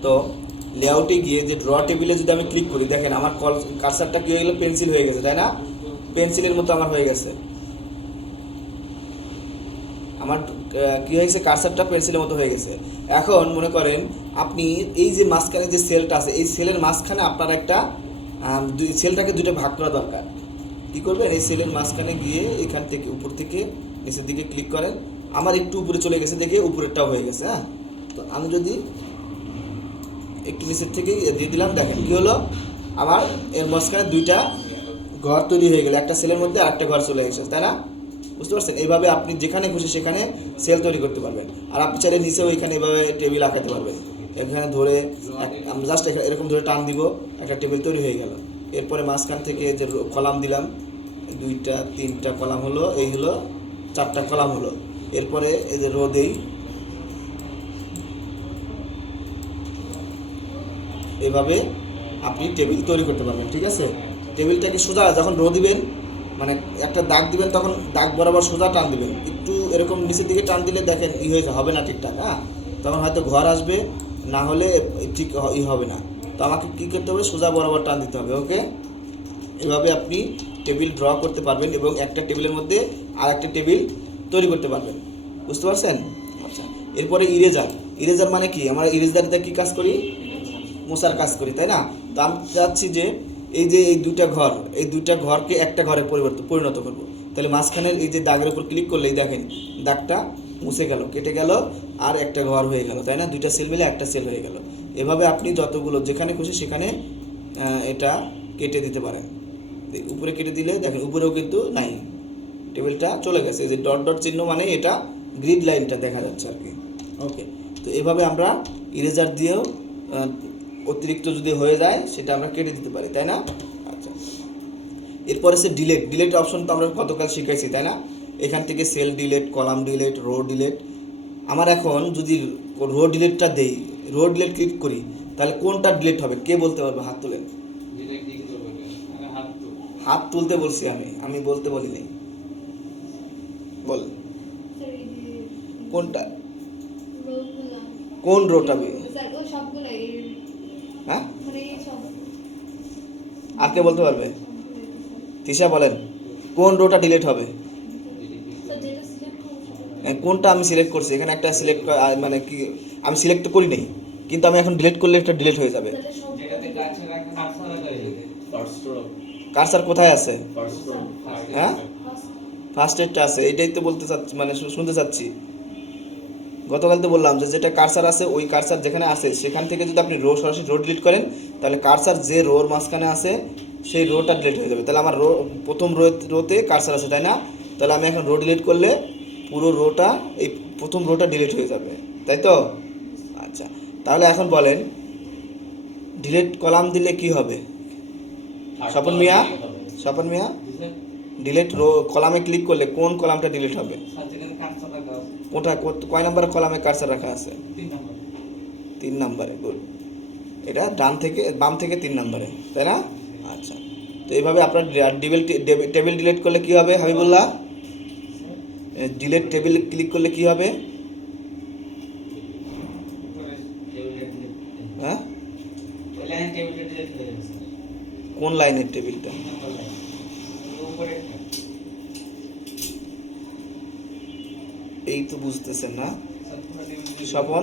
তো লেআউটে গিয়ে যে ড্র টেবিলে যদি আমি ক্লিক করি, দেখেন আমার কার্সারটা কি হয়ে গেল, পেন্সিল হয়ে গেছে, তাই না? পেন্সিলের মতো আমার হয়ে গেছে। আমার কি হয়েছে, কার্সারটা পেন্সিলের মতো হয়ে গেছে। এখন মনে করেন আপনি এই যে মাঝখানে যে সেলটা আছে, এই সেলের মাঝখানে আপনার একটা সেলটাকে দুটো ভাগ করা দরকার। কী করবেন? এই সেলের মাঝখানে গিয়ে এখান থেকে উপর থেকে নিচের দিকে ক্লিক করেন। আমার একটু উপরে চলে গেছে, দেখে উপরেরটাও হয়ে গেছে। হ্যাঁ, তো আমি যদি একটু নিচের থেকে দিয়ে দিলাম, দেখেন কী হলো, আমার এর মাঝখানে দুইটা ঘর তৈরি হয়ে গেল, একটা সেলের মধ্যে আরেকটা ঘর চলে গেছে, তাই না? বুঝতে পারছেন? এইভাবে আপনি যেখানে খুশি সেখানে সেল তৈরি করতে পারবেন। আর আপনি চাইলে নিচেও এখানে এভাবে টেবিল আঁকাতে পারবেন। এখানে ধরে আমরা জাস্ট এরকম ধরে টান দিব, একটা টেবিল তৈরি হয়ে গেল। এরপরে মাঝখান থেকে যে কলাম দিলাম, 2টা 3টা কলাম হলো, এই হলো 4টা কলাম হলো। এরপরে এই যে রো দেই, এভাবে আপনি টেবিল তৈরি করতে পারবেন। ঠিক আছে, টেবিলটাকে সোজা যখন রো দিবেন, মানে একটা দাগ দিবেন, তখন দাগ বরাবর সোজা টান দিবেন। একটু এরকম নিচের দিকে টান দিলে দেখেন হবে না ঠিকঠাক। হ্যাঁ, তখন হয়তো ঘর আসবে, না হলে ঠিক হবে না। তো আমাকে কী করতে হবে, সোজা বরাবর টান দিতে হবে। ওকে, এভাবে আপনি টেবিল ড্র করতে পারবেন এবং একটা টেবিলের মধ্যে আর একটা টেবিল তৈরি করতে পারবেন। বুঝতে পারছেন? আচ্ছা, এরপরে ইরেজার মানে কি, আমরা ইরেজারটা কী কাজ করি, মোছার কাজ করি, তাই না? তো আমি চাচ্ছি যে এই যে এই দুইটা ঘরকে একটা ঘরে পরিণত করব। তাহলে মাঝখানের এই যে দাগের উপর ক্লিক করলেই দেখেন দাগটা মুছে গেল, কেটে গেল, আর একটা ঘর হয়ে গেল, তাই না? দুইটা সেল মিলে একটা সেল হয়ে গেল। এভাবে আপনি যতগুলো যেখানে খুশি সেখানে এটা কেটে দিতে পারেন। উপরে কেটে দিলে দেখেন উপরেও কিন্তু নাই, টেবিলটা চলে গেছে। এই যে ডট ডট চিহ্ন মানে এটা গ্রিড লাইনটা দেখা যাচ্ছে আর কি। ওকে, তো এভাবে আমরা ইরেজার দিয়েও অতিরিক্ত যদি হয়ে যায় সেটা আমরা কেটে দিতে পারি, তাই না? আচ্ছা, এরপরে সে ডিলেট অপশন তো আমরা গতকাল শিখাইছি, তাই না? এখান থেকে cell delete, column delete, row delete. আমার এখন যদি রো ডিলেটটা দেই, রো ডিলেট ক্লিক করি, তাহলে কোনটা ডিলেট হবে কে বলতে পারবে? হাত তোলেন। হাত তুলতে বলছি আমি বলতে বলি নাই। বল কোনটা, কোন রোটা? হ্যাঁ, আর কে বলতে পারবে? তিশা বলেন, কোন রোটা ডিলিট হবে? কোনটা আমি সিলেক্ট করছি, এখানে একটা সিলেক্ট মানে কি আমি সিলেক্ট করি নাই, কিন্তু আমি এখন ডিলিট করলে এটা ডিলিট হয়ে যাবে। কার্সার কোথায় আছে? হ্যাঁ, ফার্স্ট এডটা আছে, এটাই তো বলতে চাচ্ছি, মানে শুনতে চাচ্ছি। গতকাল তো বললাম যে যেটা কার্সার আছে ওই কার্সার যেখানে আছে সেখান থেকে যদি আপনি রো সরাসরি রো ডিলিট করেন তাহলে কার্সার যে রোর মাঝখানে আছে সেই রোটা ডিলিট হয়ে যাবে। তাহলে আমার প্রথম রোতে কার্সার আছে, তাই না? তাহলে আমি এখন রো ডিলিট করলে পুরো রোটা, এই প্রথম রোটা ডিলিট হয়ে যাবে, তাই তো? আচ্ছা, তাহলে এখন বলেন ডিলিট কলাম দিলে কি হবে? স্বপন মিয়া, স্বপন মিয়া, ডিলিট রো কলামে ক্লিক করলে কোন কলামটা ডিলিট হবে? কোনটা, কয় নাম্বার কলামে কার্সার রাখা আছে? 3 নম্বরে। গুড, এটা ডান থেকে বাম থেকে 3 নম্বরে, তাই না? আচ্ছা, তো এইভাবে আপনার টেবিল ডিলিট করলে কি হবে হাবিবুল্লাহ? ডিলিট টেবিল ক্লিক করলে কি হবে? হ্যাঁ, কোন লাইনের টেবিলটা? এই তো বুঝতেছেন না স্বপন,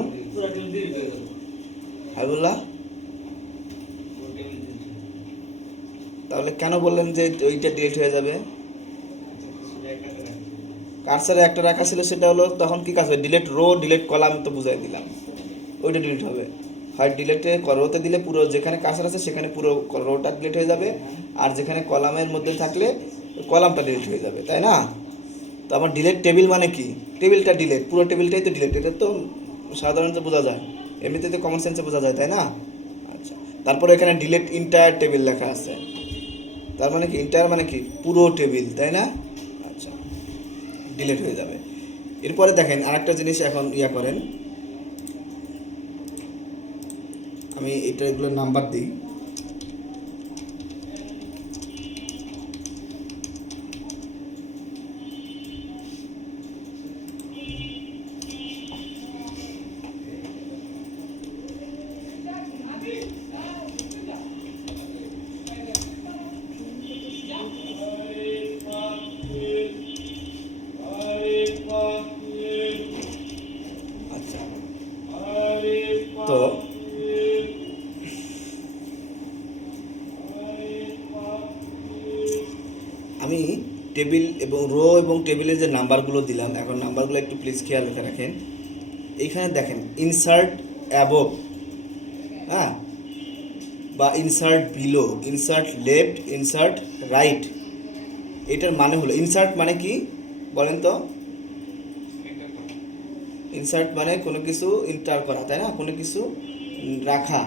হাবিবুল্লাহ, তাহলে কেন বললেন যে ওইটা ডিলিট হয়ে যাবে? কার্সারে একটা রাখা ছিল, সেটা হলো তখন কি কাজ হবে? ডিলিট রো ডিলিট কলাম তো বুঝাই দিলাম, ওইটা ডিলিট হবে। হয় ডিলিটে রোতে দিলে পুরো যেখানে কার্সার আছে সেখানে পুরো রোটা ডিলিট হয়ে যাবে, আর যেখানে কলামের মধ্যে থাকলে কলামটা ডিলিট হয়ে যাবে, তাই না? তো আমার ডিলিট টেবিল মানে কি? টেবিলটা ডিলিট, পুরো টেবিলটাই তো ডিলিট, এটা তো সাধারণত বোঝা যায়, এমনিতে তো কমন সেন্সে বোঝা যায়, তাই না? আচ্ছা, তারপরে এখানে ডিলিট ইন্টায়ার টেবিল লেখা আছে, তার মানে কি ইন্টায়ার মানে কি পুরো টেবিল, তাই না? আচ্ছা, ডিলিট হয়ে যাবে। এরপরে দেখেন আরেকটা জিনিস এখন করেন, আমি এটা এগুলোর নাম্বার দিই। আচ্ছা, তো আমি টেবিল এবং রো এবং টেবিলের যে নাম্বারগুলো দিলাম, এখন নাম্বারগুলো একটু প্লিজ খেয়াল রেখে রাখেন। এইখানে দেখেন ইনসার্ট অ্যাবভ, হ্যাঁ, বা insert below, insert left, insert right, এটার মানে হলো ইনসার্ট মানে কি বলেন তো? ইনসার্ট মানে কোনো কিছু ইন্টার করা, তাই না? কোনো কিছু রাখা,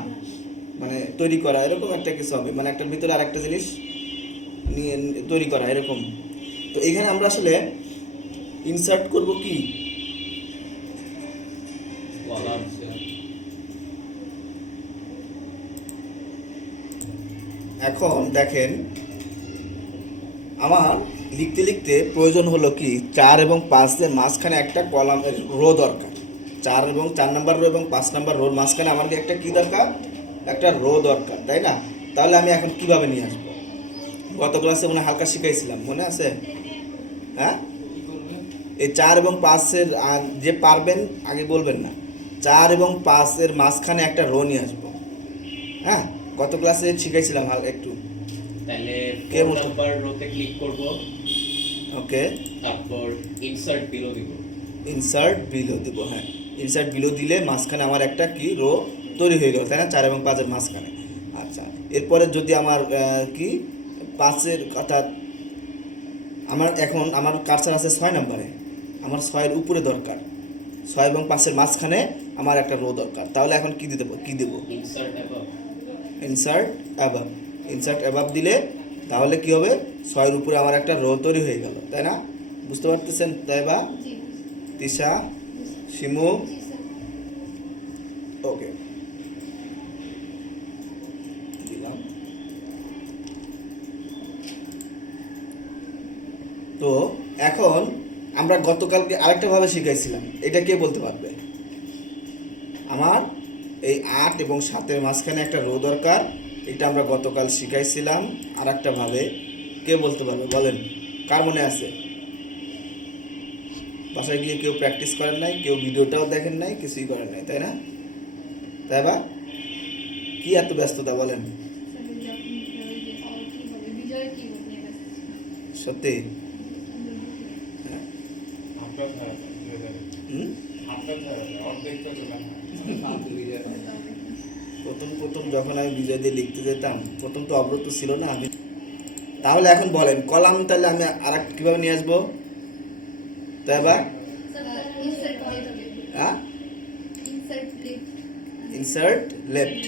মানে তৈরি করা, এরকম একটা কিছু হবে, মানে একটার ভিতরে আরেকটা জিনিস নিয়ে তৈরি করা, এরকম। তো এখানে আমরা আসলে ইনসার্ট করব কি? এখন দেখেন আমার লিখতে লিখতে প্রয়োজন হলো কি 4 এবং 5 এর মাঝখানে একটা কলামের রো দরকার। 4 এবং 4 নাম্বার রো এবং 5 নাম্বার রোর মাঝখানে আমার একটা কি দরকার? একটা রো দরকার, তাই না? তাহলে আমি এখন কিভাবে নিয়ে আসবো? গত ক্লাসে মনে হালকা শিখাইছিলাম, মনে আছে? হ্যাঁ, এই 4 এবং 5 এর যে পারবেন আগে বলবেন না, 4 এবং 5 এর মাঝখানে একটা রো নিয়ে আসবো। হ্যাঁ, গত ক্লাসে শিখাইছিলাম একটু। তাহলে কে 4 বলতো? নাম্বার রোতে ক্লিক করব, ওকে, তারপর ইনসার্ট বিলো দিব। ইনসার্ট বিলো দিব, হ্যাঁ, ইনসার্ট বিলো দিলে মাঝখানে আমার একটা কি রো তৈরি হয়ে গেল, তাই না? 4 এবং 5 এর মাঝখানে। আচ্ছা, এরপরে যদি আমার কি 5 এর, অর্থাৎ আমার এখন আমার কার্সার আছে 6 নাম্বারে, আমার 6 এর উপরে দরকার, 6 এবং 5 এর মাঝখানে আমার একটা রো দরকার। তাহলে এখন কি দিতে কি দেব? Insert above. Insert above, insert above দিলে তাহলে কি হবে? 6 এর উপরে আমার একটা রো তৈরি হয়ে গেল, তাই না? বুঝতে পারতেছেন তাই বা? জি তিশা, শিমু, জি স্যার। ওকে, দিলাম। তো এখন আমরা গতকালকে আরেকটা ভাবে শিখাইছিলাম, এটা কে বলতে পারবে? আমার এই 8 এবং 7 এর মাঝখানে একটা রো দরকার, এটা আমরা গতকাল শিখাইছিলাম আর একটা ভাবে, কে বলতে পারবে বলেন? কার মনে আছে? বাসায় গিয়ে কেউ প্র্যাকটিস করেন নাই, কেউ ভিডিওটাও দেখেন নাই, কিছুই করেন নাই, তাই না? তাই বা? কি এত ব্যস্ততা বলেন? স্যার ওই যে আপনি ওই যে কি বলে বিজয় কি বলে সত্যি? প্রথম যখন আমি বিজয় দিয়ে লিখতে যেতাম, প্রথম তো অবরত ছিল না আমি। তাহলে এখন বলেন কলাম তাহলে আমি আর কিভাবে নিয়ে আসবো? তো এবার ইনসার্ট হ্যাঁ, ইনসার্ট লেফট ইনসার্ট লেফট,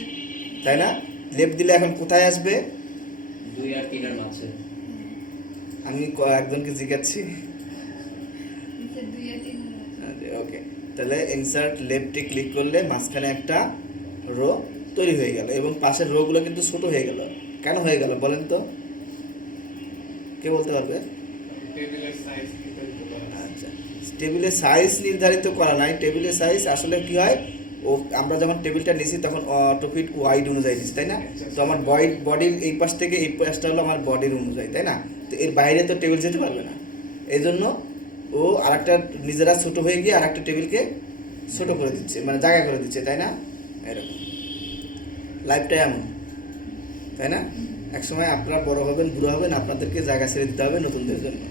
তাই না? লেফট দিলে এখন কোথায় আসবে? 2 আর 3 এর মাঝে। আমি একজনকে জিজ্ঞাসছি। ইনসার্ট 2 আর 3 ওকে, তাহলে ইনসার্ট লেফটে ক্লিক করলে মাঝখানে একটা রো তৈরি হয়ে গেল এবং পাশের রোগুলো কিন্তু ছোট হয়ে গেল। কেন হয়ে গেল বলেন তো, কে বলতে পারবে? আচ্ছা, টেবিলের সাইজ নির্ধারিত করা নাই। টেবিলের সাইজ আসলে কি হয়, ও আমরা যখন টেবিলটা নিছি তখন অটো ফিট ওয়াইড অনুযায়ী নিছি, তাই না? তো আমার বডির এই পাশ থেকে এই পাশটা হলো আমার বডির অনুযায়ী, তাই না? তো এর বাইরে তো টেবিল যেতে পারবে না, এই জন্য ও আরেকটা নিজেরা ছোট হয়ে গিয়ে আরেকটা টেবিলকে ছোট করে দিচ্ছে, মানে জায়গা করে দিচ্ছে, তাই না? এরকম লাইফটাই এমন, তাই না? একসময় আপনারা বড় হবেন, বুড়ো হবেন, আপনাদেরকে জায়গা ছেড়ে দিতে হবে নতুনদের জন্য।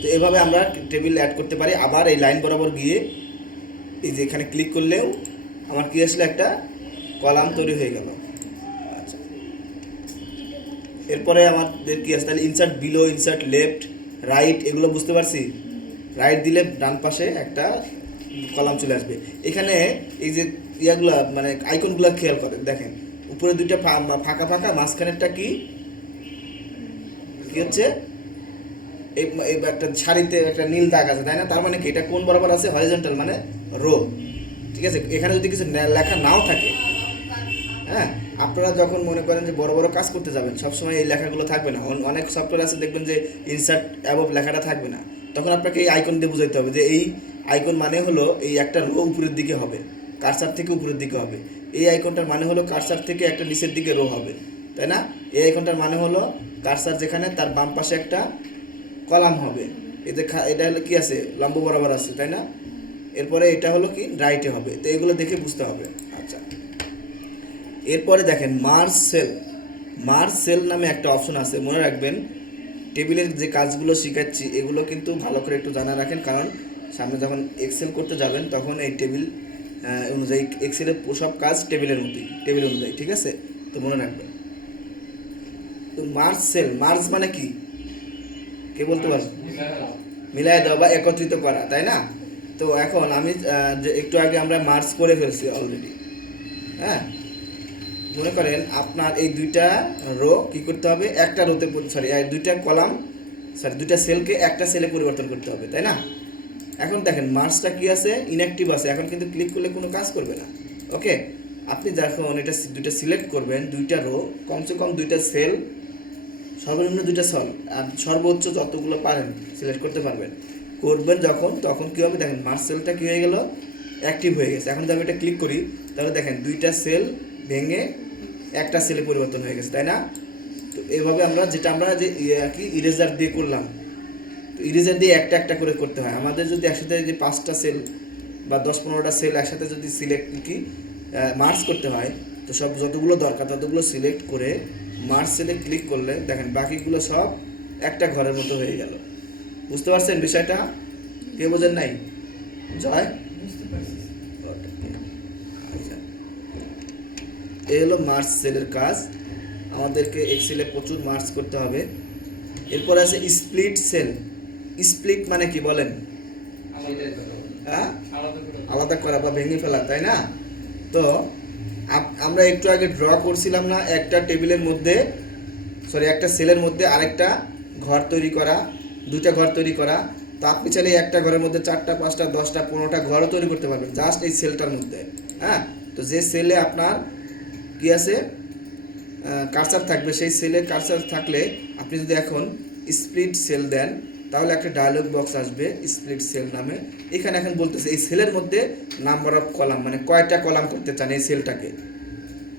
তো এভাবে আমরা টেবিল অ্যাড করতে পারি। আবার এই লাইন বরাবর গিয়ে এই যে এখানে ক্লিক করলেও আমার কি আসলে একটা কলাম তৈরি হয়ে গেল। আচ্ছা, এরপরে আমাদের কি আছে তাহলে? Insert below, insert left, right, এগুলো বুঝতে পারছি। রাইট দিলে ডান পাশে একটা কলাম চলে আসবে। এখানে এই যে ইয়াগুলা মানে আইকনগুলো খেয়াল করেন, দেখেন উপরে দুইটা ফাঁকা ফাঁকা, মাঝখানেরটা কি কি হচ্ছে? এই একটা সারিতে একটা নীল দাগ আছে, তাই না? তার মানে কি এটা কোন বরাবর আছে? হরিজন্টাল, মানে রো। ঠিক আছে, এখানে যদি কিছু লেখা নাও থাকে, হ্যাঁ, আপনারা যখন মনে করেন যে বড় বড় কাজ করতে যাবেন, সবসময় এই লেখাগুলো থাকবে না। অনেক সফটওয়্যার আছে দেখবেন যে ইনসার্ট অ্যাবভ লেখাটা থাকবে না, তখন আপনাকে এই আইকন দিয়ে বুঝাইতে হবে যে এই আইকন মানে হলো এই একটা রো উপরের দিকে হবে, কার্সার থেকে উপরের দিকে হবে। এই আইকনটার মানে হলো কার্সার থেকে একটা নিচের দিকে রো হবে, তাই না? এই আইকনটার মানে হলো কার্সার যেখানে তার বাম পাশে একটা কলাম হবে। এতে এটা হলো কি আছে? লম্ব বরাবর আছে, তাই না? এরপরে এটা হলো কি? রাইটে হবে। তো এগুলো দেখে বুঝতে হবে। আচ্ছা, এরপরে দেখেন মার্জ সেল। মার্জ সেল নামে একটা অপশন আছে, মনে রাখবেন। টেবিলের যে কাজগুলো শিখাচ্ছি এগুলো কিন্তু ভালো করে একটু জানা রাখেন, কারণ সামনে যখন এক্সেল করতে যাবেন তখন এই টেবিল অনুযায়ী এক্সেলের সব কাজ টেবিল অনুযায়ী, ঠিক আছে? তো মনে রাখবেন। তো মার্জ সেল, মার্জ মানে কি কে বলতে পারবেন? মিলাই দেওয়া বা একত্রিত করা, তাই না? তো এখন আমি যে একটু আগে আমরা মার্জ করে ফেলছি অলরেডি, হ্যাঁ। মনে করেন আপনার এই দুইটা রো কি করতে হবে? একটা রোতে দুইটা কলাম দুইটা সেলকে একটা সেলে পরিবর্তন করতে হবে, তাই না? এখন দেখেন মার্জটা কি আছে? ইনঅ্যাক্টিভ আছে, এখন কিন্তু ক্লিক করলে কোনো কাজ করবে না। ওকে, আপনি যখন এটা দুইটা সিলেক্ট করবেন, দুইটা রো, কমসে কম দুইটা সেল, সর্বনিম্ন দুইটা সেল, আর সর্বোচ্চ যতগুলো পারেন সিলেক্ট করতে পারবেন, করবেন যখন, তখন কী হবে দেখেন মার্জ সেলটা কী হয়ে গেল? অ্যাক্টিভ হয়ে গেছে। এখন যদি আমি এটা ক্লিক করি তাহলে দেখেন দুইটা সেল ভেঙে একটা সেলে পরিবর্তন হয়ে গেছে, তাই না? তো এইভাবে আমরা যেটা আমরা যে কি ইরেজার দিয়ে করলাম, তো ইরেজার দিয়ে একটা একটা করে করতে হয়। আমাদের যদি একসাথে যে 5টা সেল বা 10-15টা সেল একসাথে যদি সিলেক্ট কি মার্জ করতে হয়, তো সব যতগুলো দরকার ততগুলো সিলেক্ট করে মার্জ সেলে ক্লিক করলে দেখেন বাকিগুলো সব একটা ঘরের মতো হয়ে গেল। বুঝতে পারছেন বিষয়টা? কে বোঝেন নাই? জয়, আচ্ছা, এই হলো মার্জ সেলের কাজ। আমাদেরকে এক্সেলে প্রচুর মার্জ করতে হবে। এরপর আছে স্প্লিট সেল। স্প্লিট মানে কি বলেন? হ্যাঁ, আলাদা করা বা ভেঙে ফেলা, তাই না? তো আমরা একটু আগে ড্র করছিলাম না, একটা টেবিলের মধ্যে একটা সেলের মধ্যে আরেকটা ঘর তৈরি করা, দুইটা ঘর তৈরি করা। তো আপনি চাইলে একটা ঘরের মধ্যে 4টা 5টা 10টা 15টা ঘরও তৈরি করতে পারবেন জাস্ট এই সেলটার মধ্যে, হ্যাঁ। তো যে সেলে আপনার কি আছে কার্সার থাকবে, সেই সেলে কার্সার থাকলে আপনি যদি এখন স্প্লিট সেল দেন তাহলে একটা ডায়লগ বক্স আসবে স্প্লিট সেল নামে। এখানে এখন বলতেছে এই সেলের মধ্যে নাম্বার অফ কলাম, মানে কয়টা কলাম করতে চান এই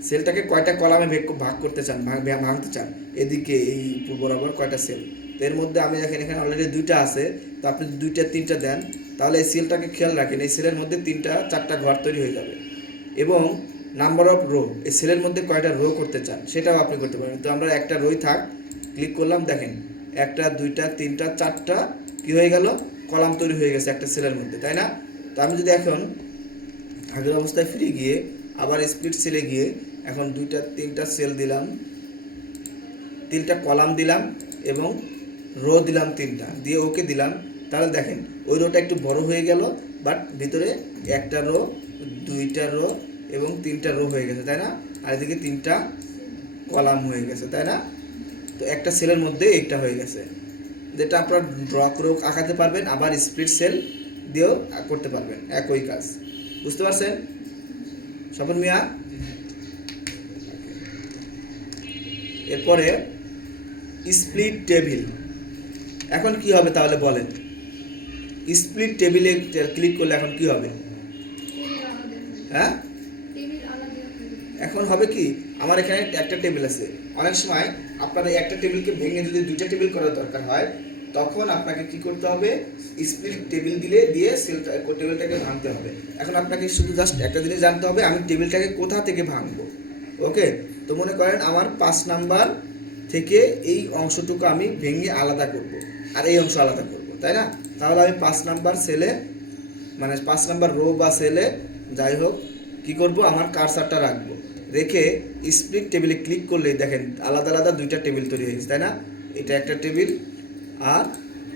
সেলটাকে কয়টা কলামে ভাগ করতে চান, ভাঙতে চান, এদিকে এই বরাবর কয়টা সেল। তো এর মধ্যে আমি দেখেন এখানে অলরেডি 2টা আছে, তো আপনি 2টা 3টা দেন তাহলে এই সেলটাকে খেয়াল রাখেন, এই সেলের মধ্যে 3টা 4টা ঘর তৈরি হয়ে যাবে। এবং নাম্বার অফ রো, এই সেলের মধ্যে কয়টা রো করতে চান সেটাও আপনি করতে পারেন। তো আমরা একটা রোই থাক, ক্লিক করলাম, দেখেন 1 2 3 4টা কি হয়ে গেল কলাম তৈরি হয়ে গেছে একটা সেলের মধ্যে, তাই না? তো আমি যদি এখন আগের অবস্থায় ফিরে গিয়ে আবার স্প্লিট সেলে গিয়ে এখন তিনটা সেল দিলাম, তিনটা কলাম দিলাম এবং রো দিলাম, তিনটা দিয়ে ওকে দিলাম, তাহলে দেখেন ওই রোটা একটু বড় হয়ে গেল, বাট ভিতরে একটা রো, দুইটা রো এবং তিনটা রো হয়ে গেছে, তাই না? আর এদিকে তিনটা কলাম হয়ে গেছে, তাই না? তো একটা সেলের মধ্যে এইটা হয়ে গেছে, যেটা আপনারা ড্র করেও আঁকাতে পারবেন, আবার স্প্লিট সেল দিয়েও করতে পারবেন, একই কাজ। বুঝতে পারছেন স্বপন মিয়া? এরপরে স্প্লিট টেবিল। এখন কি হবে তাহলে বলেন? স্প্লিট টেবিলে ক্লিক করলে এখন কি হবে? টেবিল আলাদা হবে। হ্যাঁ, টেবিল আলাদা হবে। এখন হবে কি, আমার এখানে একটা টেবিল আছে, অনেক সময় আপনাদের একটা টেবিলকে ভেঙে যদি দুইটা টেবিল করার দরকার হয়, তখন আপনাকে কি করতে হবে? স্প্লিট টেবিল দিয়ে টেবিলটাকে ভাঙতে হবে। এখন আপনাকে শুধু জাস্ট একটা জিনিস জানতে হবে, আমি টেবিলটাকে কোথা থেকে ভাঙবো। ওকে, তো মনে করেন আমার 5 নাম্বার থেকে এই অংশটুকু আমি ভেঙে আলাদা করব, আর এই অংশ আলাদা করব, তাই না? তাহলে আমি 5 নাম্বার সেলে, মানে 5 নাম্বার রো বা সেলে যাই হোক কি করব, আমার কারসারটা রাখবো, রেখে স্প্লিট টেবিলে ক্লিক করলেই দেখেন আলাদা আলাদা দুইটা টেবিল তৈরি হয়ে গেছে, তাই না? এটা একটা টেবিল আর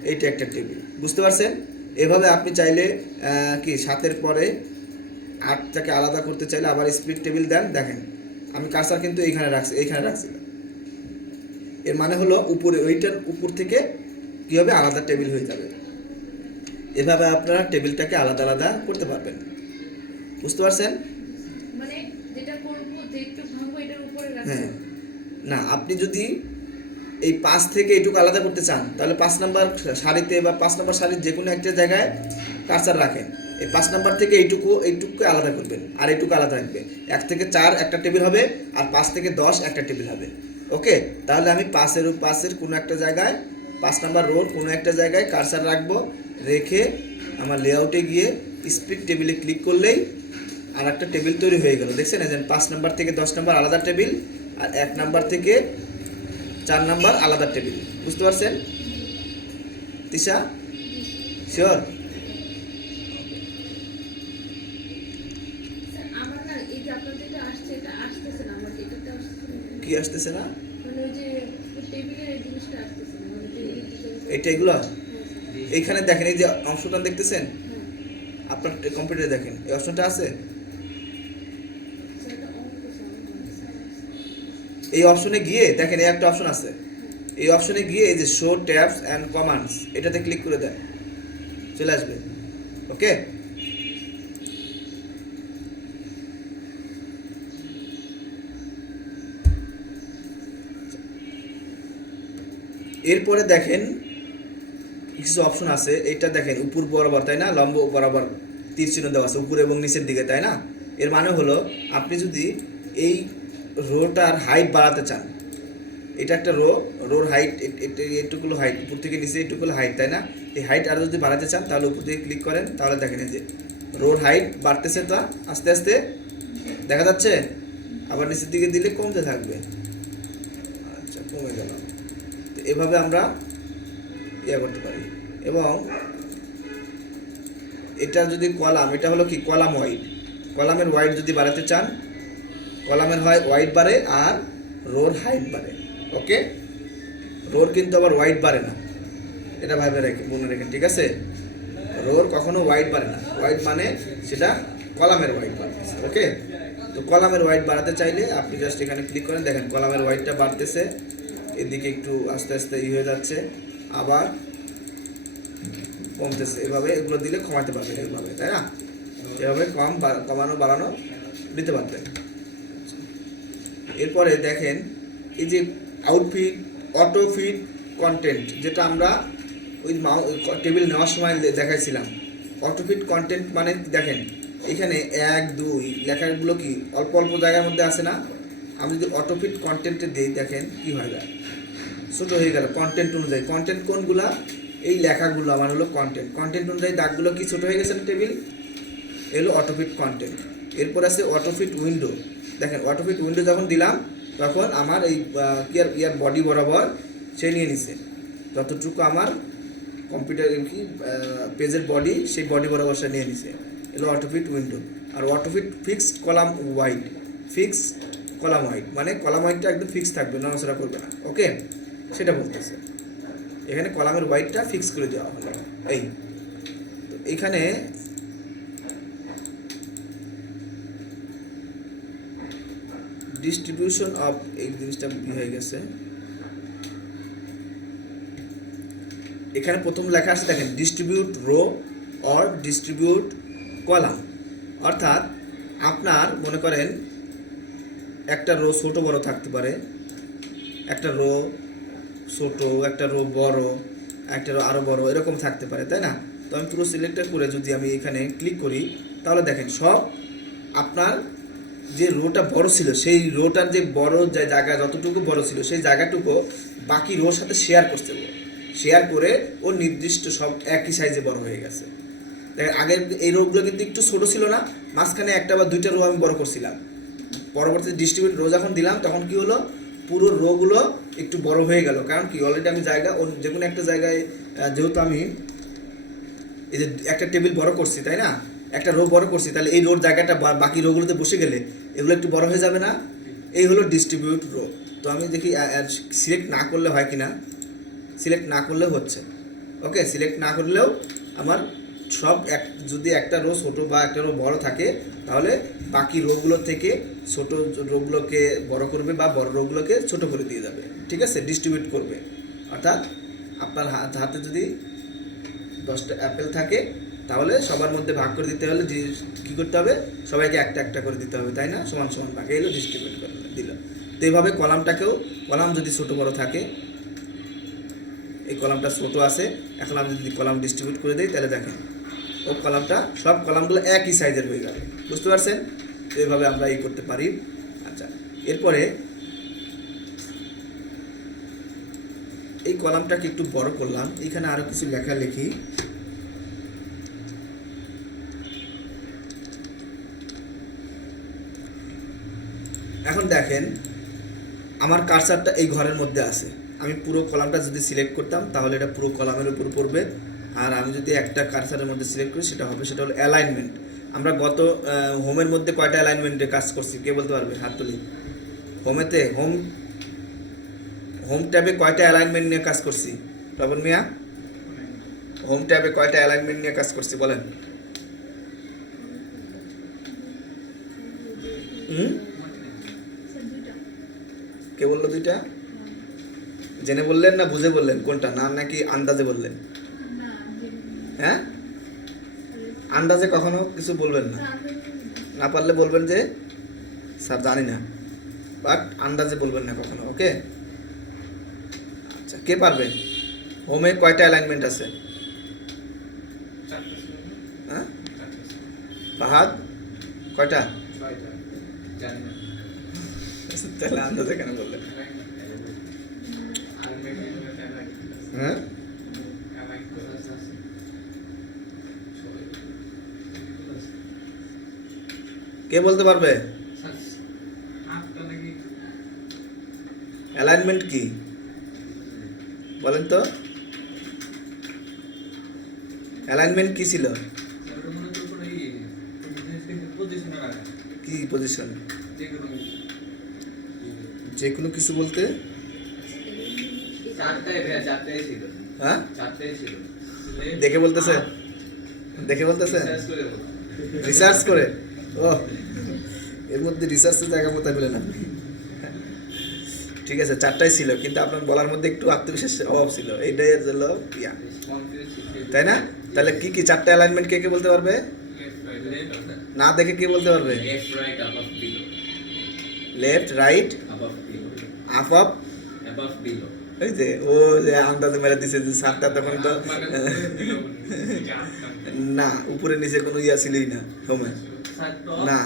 এইটা একটা টেবিল। বুঝতে পারছেন? এভাবে আপনি চাইলে কি 7-এর পরে 8টাকে আলাদা করতে চাইলে আবার স্প্লিট টেবিল দেন, দেখেন আমি কারসার কিন্তু এইখানে রাখছিলাম। এর মানে হলো উপরে ওইটার উপর থেকে কী হবে, আলাদা টেবিল হয়ে যাবে। এভাবে আপনারা টেবিলটাকে আলাদা আলাদা করতে পারবেন। বুঝতে পারছেন? মানে যেটা করব যেটু ভাঙবো এটার উপরে রাখবো। হ্যাঁ, না আপনি যদি এই 5 থেকে এইটুকু আলাদা করতে চান, তাহলে 5 নাম্বার সারিতে বা 5 নাম্বার সারির যে কোনো একটা জায়গায় কারসার রাখেন। এই 5 নাম্বার থেকে এইটুকু আলাদা করবেন, আর এইটুকু আলাদা রাখবে। 1 থেকে 4 একটা টেবিল হবে, আর 5 থেকে 10 একটা টেবিল হবে। ওকে, তাহলে আমি 5-এর কোনো একটা জায়গায় 5 নাম্বার রোর কোনো একটা জায়গায় কারসার রাখবো, রেখে আমার লেআউটে গিয়ে স্প্লিট টেবিলে ক্লিক করলেই আর একটা টেবিল তৈরি হয়ে গেল। দেখছেন, এই যে 5 নাম্বার থেকে 10 নাম্বার আলাদা টেবিল, আর 1 নাম্বার থেকে 4 নাম্বার আলাদা টেবিল। বুঝতে পারছেন তিশা? শিওর? স্যার আমার না এই যে আপনার যেটা আসছে এটা আসতেছে না, আমার এটাতে আসতেছে না। কি আসতেছে না? মানে ওই যে টেবিলের এই জিনিসটা আসতেছে না, মানে টেবিলের এইটা এগুলো হ্যাঁ স্যার। এইখানে দেখেন, এই যে অংশটা দেখতেছেন হ্যাঁ আপনার কম্পিউটারে, দেখেন এই অপশনটা আছে। স্যার এটা অন করছে আমার মনে স্যার। এই অপশনে গিয়ে দেখেন এই একটা অপশন আছে, এই অপশনে গিয়ে এই যে শো ট্যাবস অ্যান্ড কমান্ডস এটাতে ক্লিক করে দেন, চলে আসবে। ওকে, এরপরে দেখেন কিছু অপশন আছে, এটা দেখেন উপর বরাবর, তাই না? লম্ব বরাবর তীর চিহ্ন দেওয়া আছে উপর এবং নিচের দিকে, তাই না? এর মানে হলো আপনি যদি এই রোটার হাইট বাড়াতে চান, এটা একটা রোর হাইট, এইটুকুলো হাইট, উপর থেকে নিচে এইটুকুলো হাইট, তাই না? এই হাইট আরও যদি বাড়াতে চান তাহলে উপর দিকে ক্লিক করেন, তাহলে দেখেন এই যে রোর হাইট বাড়তেছে, তা আস্তে আস্তে দেখা যাচ্ছে, আবার নিচের দিকে দিলে কমতে থাকবে। আচ্ছা, কমে গেল। তো এভাবে আমরা করতে পারি। এবং এটা যদি কলাম, এটা হলো কি কলাম ওয়াইড, কলামের ওয়াইড যদি বাড়াতে চান, কলামের হয় ওয়াইড বাড়ে আর রোর হাইট বাড়ে। ওকে, রোর কিন্তু আবার ওয়াইড বাড়ে না, এটা ভাবে মনে রেখেন, ঠিক আছে? রোর কখনো ওয়াইড বাড়ে না, ওয়াইড মানে সেটা কলামের ওয়াইড বাড়তেছে। ওকে, তো কলামের ওয়াইড বাড়াতে চাইলে আপনি জাস্ট এখানে ক্লিক করেন, দেখেন কলামের ওয়াইডটা বাড়তেছে, এদিকে একটু আস্তে আস্তে হয়ে যাচ্ছে, আবার কমতেছে। এভাবে এগুলো দিলে কমাতে পারবেন এইভাবে, তাই না? এভাবে কমানো বাড়ানো দিতে পারবেন। এরপরে দেখেন এই যে আউটফিট, অটো ফিট কন্টেন্ট, যেটা আমরা ওই টেবিল নেওয়ার সময় দেখাইছিলাম। অটো ফিট কন্টেন্ট মানে দেখেন এখানে 1, 2 লেখাগুলো কি অল্প অল্প জায়গার মধ্যে আছে না? আমি যদি অটো ফিট কন্টেন্টে দিই, দেখেন কি হয়ে যায়, ছোটো হয়ে গেল কন্টেন্ট অনুযায়ী। কন্টেন্ট কোনগুলা? এই লেখাগুলো আমার হলো কন্টেন্ট, কন্টেন্ট অনুযায়ী দাগগুলো কি ছোটো হয়ে গেছে না টেবিল, এলো অটোফিট কন্টেন্ট। এরপর আছে অটোফিট উইন্ডো, দেখেন অটোফিট উইন্ডো যখন দিলাম তখন আমার এই ইয়ার বডি বরাবর সে নিয়ে নিছে, যতটুকু আমার কম্পিউটার কি পেজের বডি, সেই বডি বরাবর সে নিয়ে নিছে। এলো অটোফিট উইন্ডো। আর autofit fixed column wide, fixed column wide মানে কলাম ওয়াইডটা একদম ফিক্স থাকবে, নড়াচড়া করবে না। ওকে, সেটা বলতেছে এখানে কলামের ওয়াইডটা ফিক্স করে দেওয়া হলো। এই তো এইখানে ডিস্ট্রিবিউশন অফ, এই জিনিসটা হয়ে গেছে। এখানে প্রথম লেখা আছে দেখেন, distribute row or distribute column. অর্থাৎ আপনার মনে করেন একটা রো ছোট বড় থাকতে পারে, একটা রো ছোট, একটা রো বড়, একটা রো আরও বড়, এরকম থাকতে পারে, তাই না? তো আমি পুরো সিলেক্ট করে যদি আমি এখানে ক্লিক করি, তাহলে দেখেন সব আপনার যে রোটা বড় ছিল, সেই রোটার যে বড় যে জায়গা যতটুকু বড় ছিল, সেই জায়গাটুকু বাকি রোর সাথে শেয়ার করতে হবে। শেয়ার করে ও নির্দিষ্ট সব একই সাইজে বড় হয়ে গেছে। দেখেন আগের এই রোগুলো কিন্তু একটু ছোট ছিল না, মাঝখানে একটা বা দুইটা রো আমি বড় করছিলাম। পরবর্তীতে ডিস্ট্রিবিউট রো যখন দিলাম তখন কি হলো, পুরো রোগুলো একটু বড় হয়ে গেল। কারণ কি, অলরেডি আমি জায়গা যে কোনো একটা জায়গায়, যেহেতু আমি এই যে একটা টেবিল বড় করছি, তাই না, একটা রো বড় করছি, তাহলে এই রোর জায়গাটা বাকি রোগুলোতে বসে গেলে এগুলো একটু বড় হয়ে যাবে না? এই হলো ডিস্ট্রিবিউট রো। তো আমি দেখি সিলেক্ট না করলে হয় কি না, সিলেক্ট না করলেও হচ্ছে। ওকে, সিলেক্ট না করলেও আমার সব যদি একটা রো ছোটো বা একটা রো বড় থাকে, তাহলে বাকি রোগুলো থেকে ছোট রোগুলোকে বড় করবে বা বড় রোগুলোকে ছোট করে দিয়ে যাবে। ঠিক আছে, ডিস্ট্রিবিউট করবে। অর্থাৎ আপনার হাতে যদি 10টা অ্যাপেল থাকে, তাহলে সবার মধ্যে ভাগ করে দিতে হলে কী করতে হবে, সবাইকে একটা একটা করে দিতে হবে, তাই না? সমান সমান ভাগে এলো, ডিস্ট্রিবিউট করে দিল। তো এইভাবে কলামটাকেও, কলাম যদি ছোটো বড় থাকে, এই কলামটা ছোটো আছে, এখন আমি যদি কলাম ডিস্ট্রিবিউট করে দিই, তাহলে দেখেন ও কলামটা, সব কলামগুলো একই সাইজের হয়ে যাবে। বুঝতে পারছেন? তো এইভাবে আমরা এই করতে পারি। আচ্ছা, এরপরে এই কলামটাকে একটু বড় করলাম, এখানে আরও কিছু লেখালেখি। এখন দেখেন আমার কার্সারটা এই ঘরের মধ্যে আছে। আমি পুরো কলামটা যদি সিলেক্ট করতাম, তাহলে এটা পুরো কলামের উপর পড়বে। আর আমি যদি একটা কার্সারের মধ্যে সিলেক্ট করি, সেটা হবে, সেটা হলো অ্যালাইনমেন্ট। আমরা গত হোমের মধ্যে কয়টা অ্যালাইনমেন্টে কাজ করছি, কে বলতে পারবে? হাত তুলি। হোমেতে হোম ট্যাবে কয়টা অ্যালাইনমেন্ট নিয়ে কাজ করছি? রবন মিয়া, হোম ট্যাবে কয়টা অ্যালাইনমেন্ট নিয়ে কাজ করছি বলেন? কে বললো দুইটা? জেনে বললেন না বুঝে বললেন? কোনটা, নাম নাকি আন্দাজে বললেন? হ্যাঁ, আন্দাজে কখনো কিছু বলবেন না, না পারলে বলবেন যে স্যার জানি না, বাট আন্দাজে বলবেন না কখনো। ওকে, আচ্ছা, কে পারবে? হোমে কয়টা অ্যালাইনমেন্ট আছে? হ্যাঁ, ফাহাদ কয়টা? তাহলে আন্দাজে কেন বললেন? হ্যাঁ, কে বলতে পারবে অ্যালাইনমেন্ট কি বলেন তো? অ্যালাইনমেন্ট কি ছিল? কি পজিশন? যে কোনো কিছু বলতে? হ্যাঁ, দেখে বলতেছে, দেখে বলতেছে, রিসার্চ করে। ও, এর মধ্যে রিসার্চের জায়গা মতো পেলেন আপনি। ঠিক আছে, 4টাই ছিল, কিন্তু আপনার বলার মধ্যে একটু আত্মবিশ্বাসের অভাব ছিল, এইটাই হলো ইয়া, তাই না? তাহলে কি কি 4টা অ্যালাইনমেন্ট কে কে বলতে পারবে? না দেখে কে বলতে পারবে? লেফট, রাইট, আপ, আপ, ওই যে ও যে আন্দাজে মেরে দিছে যে সাতটা, তখন তো না, উপরে নিচে কোনো ইয়া ছিলই না হোমে। না,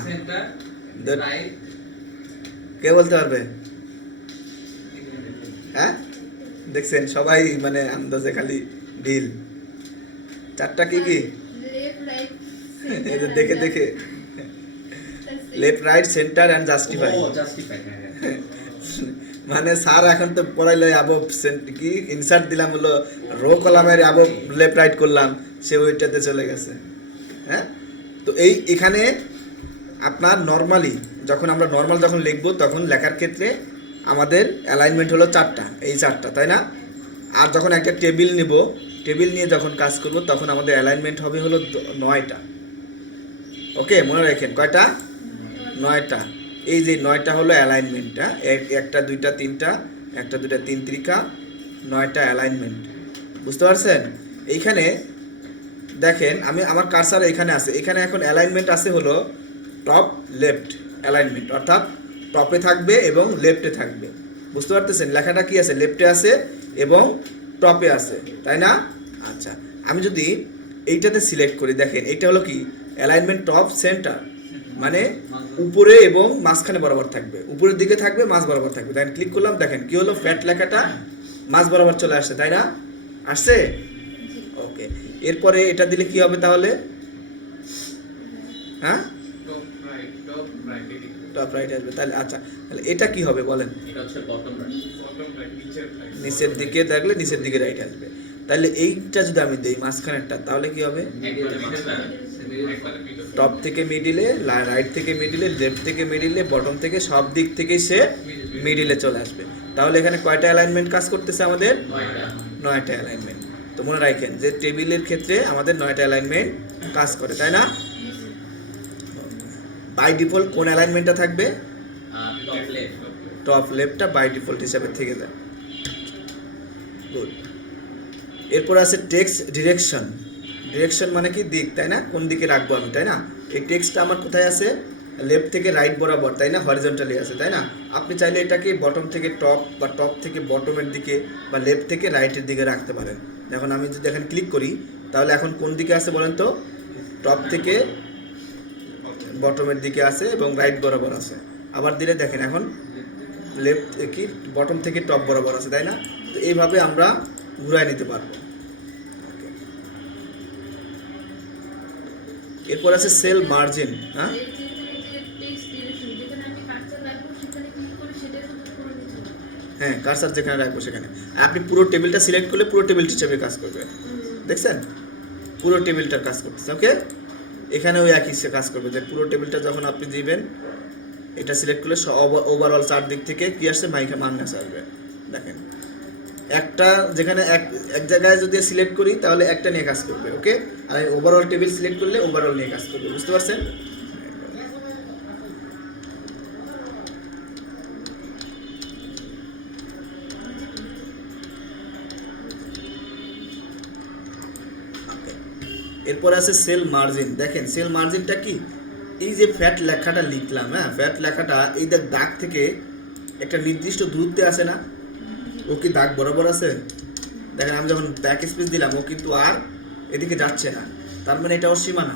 কে বলতে পারবে? হ্যাঁ, দেখছেন সবাই মানে আন্দাজে খালি ডিল। 4টা কি কি? দেখে দেখে, left, right, centre and justify. মানে স্যার এখন তো পড়াইলো অ্যাবভ কি ইনসার্ট দিলাম হলো রো কলামের অ্যাবভ লেফট রাইট করলাম, সে ওইটাতে চলে গেছে। হ্যাঁ, তো এখানে আপনার নর্মালি যখন আমরা নর্মাল যখন লিখবো তখন লেখার ক্ষেত্রে আমাদের অ্যালাইনমেন্ট হলো 4টা, এই 4টা, তাই না? আর যখন একটা টেবিল নিব, টেবিল নিয়ে যখন কাজ করব তখন আমাদের অ্যালাইনমেন্ট হবে হলো 9টা। ওকে, মনে রাখেন কয়টা? 9টা। এই যে 9টা হলো অ্যালাইনমেন্টটা, 1টা 2টা 3টা, 1টা 2টা 3 ত্রিকা 9টা অ্যালাইনমেন্ট। বুঝতে পারছেন? এইখানে দেখেন আমি আমার কার্সার এখানে আছে, এখানে এখন অ্যালাইনমেন্ট আছে হলো টপ লেফট অ্যালাইনমেন্ট, অর্থাৎ টপে থাকবে এবং লেফটে থাকবে। বুঝতে পারতেছেন লেখাটা কি আছে? লেফটে আছে এবং টপে আছে, তাই না? আচ্ছা, আমি যদি এইটাতে সিলেক্ট করি, দেখেন এইটা হলো কি অ্যালাইনমেন্ট টপ সেন্টার, মানে উপরে এবং মাঝখানে বরাবর থাকবে, উপরের দিকে থাকবে, মাঝ বরাবর থাকবে। তাই ক্লিক করলাম, দেখেন কি হলো, ফ্যাট লেখাটা মাঝ বরাবর চলে আসছে, তাই না? আসছে? ওকে, এরপরে এটা দিলে কি হবে তাহলে? হ্যাঁ, টপ রাইট আসবে। তাহলে আচ্ছা, তাহলে এটা কি হবে বলেন? এটা হচ্ছে বটম রাইট। নিচের দিকে থাকলে নিচের দিকে রাইট আসবে। তাহলে এইটা যদি আমি দেই মাঝখানেরটা, তাহলে কি হবে? টপ থেকে মিডিলে, রাইট থেকে মিডিলে, লেফট থেকে মিডিলে, বটম থেকে, সব দিক থেকে সে মিডিলে চলে আসবে। তাহলে এখানে কয়টা অ্যালাইনমেন্ট কাজ করতেছে আমাদের? 9টা অ্যালাইনমেন্ট। তো মনে রাখেন যে টেবিলের ক্ষেত্রে আমাদের 9টা অ্যালাইনমেন্ট কাজ করে, তাই না? বাই ডিফল্ট কোন অ্যালাইনমেন্টটা থাকবে? Top left. টপ লেফটটা বাই ডিফল্ট হিসাবে থেকে যায়। গুড। এরপর আছে টেক্সট ডিরেকশন। ডিরেকশন মানে কি? দিক, তাই না? কোন দিকে রাখবো আমি, তাই না? এই টেক্সটটা আমার কোথায় আছে? লেফট থেকে রাইট বরাবর, তাই না? হরিজন্টালি আছে, তাই না? আপনি চাইলে এটাকে বটম থেকে টপ বা টপ থেকে বটমের দিকে বা লেফট থেকে রাইটের দিকে রাখতে পারেন। এখন আমি যদি এখানে ক্লিক করি তাহলে এখন কোন দিকে আছে বলেন তো? টপ থেকে বটমের দিকে আছে এবং রাইট বরাবর আছে। আবার দিলে দেখেন এখন লেফট কি বটম থেকে টপ বরাবর আছে, তাই না? তো এইভাবে আমরা ঘুরাই নিতে পারবো। এরপর আছে সেল মার্জিন। হ্যাঁ, হ্যাঁ, কার্সার যেখানে রাখবো সেখানে আপনি পুরো টেবিলটা সিলেক্ট করলে পুরো টেবিলটি হিসেবে কাজ করবে। দেখছেন পুরো টেবিলটার কাজ করতেছে। ওকে, এখানেও একই কাজ করবে, যে পুরো টেবিলটা যখন আপনি দিবেন এটা সিলেক্ট করলে ওভারঅল চারদিক থেকে কি আসছে? মাইনাস আসবে। দেখেন একটা যেখানে এক জায়গায় যদি সিলেক্ট করি তাহলে একটা নিয়ে কাজ করবে। ওকে, আর ওভারঅল টেবিল সিলেক্ট করলে ওভারঅল নিয়ে কাজ করবে। বুঝতে পারছেন? এরপর আছে সেল মার্জিন। দেখেন সেল মার্জিনটা কি? এই যে ফ্যাট লেখাটা লিখলাম, হ্যাঁ, ফ্যাট লেখাটা এই দাগ থেকে একটা নির্দিষ্ট দূরত্বে আছে না? ও কি দাগ বরাবর আছে? দেখেন আমি যখন ব্যাক স্পেস দিলাম ও কিন্তু আর এদিকে যাচ্ছে না, তার মানে এটা ওর সীমানা।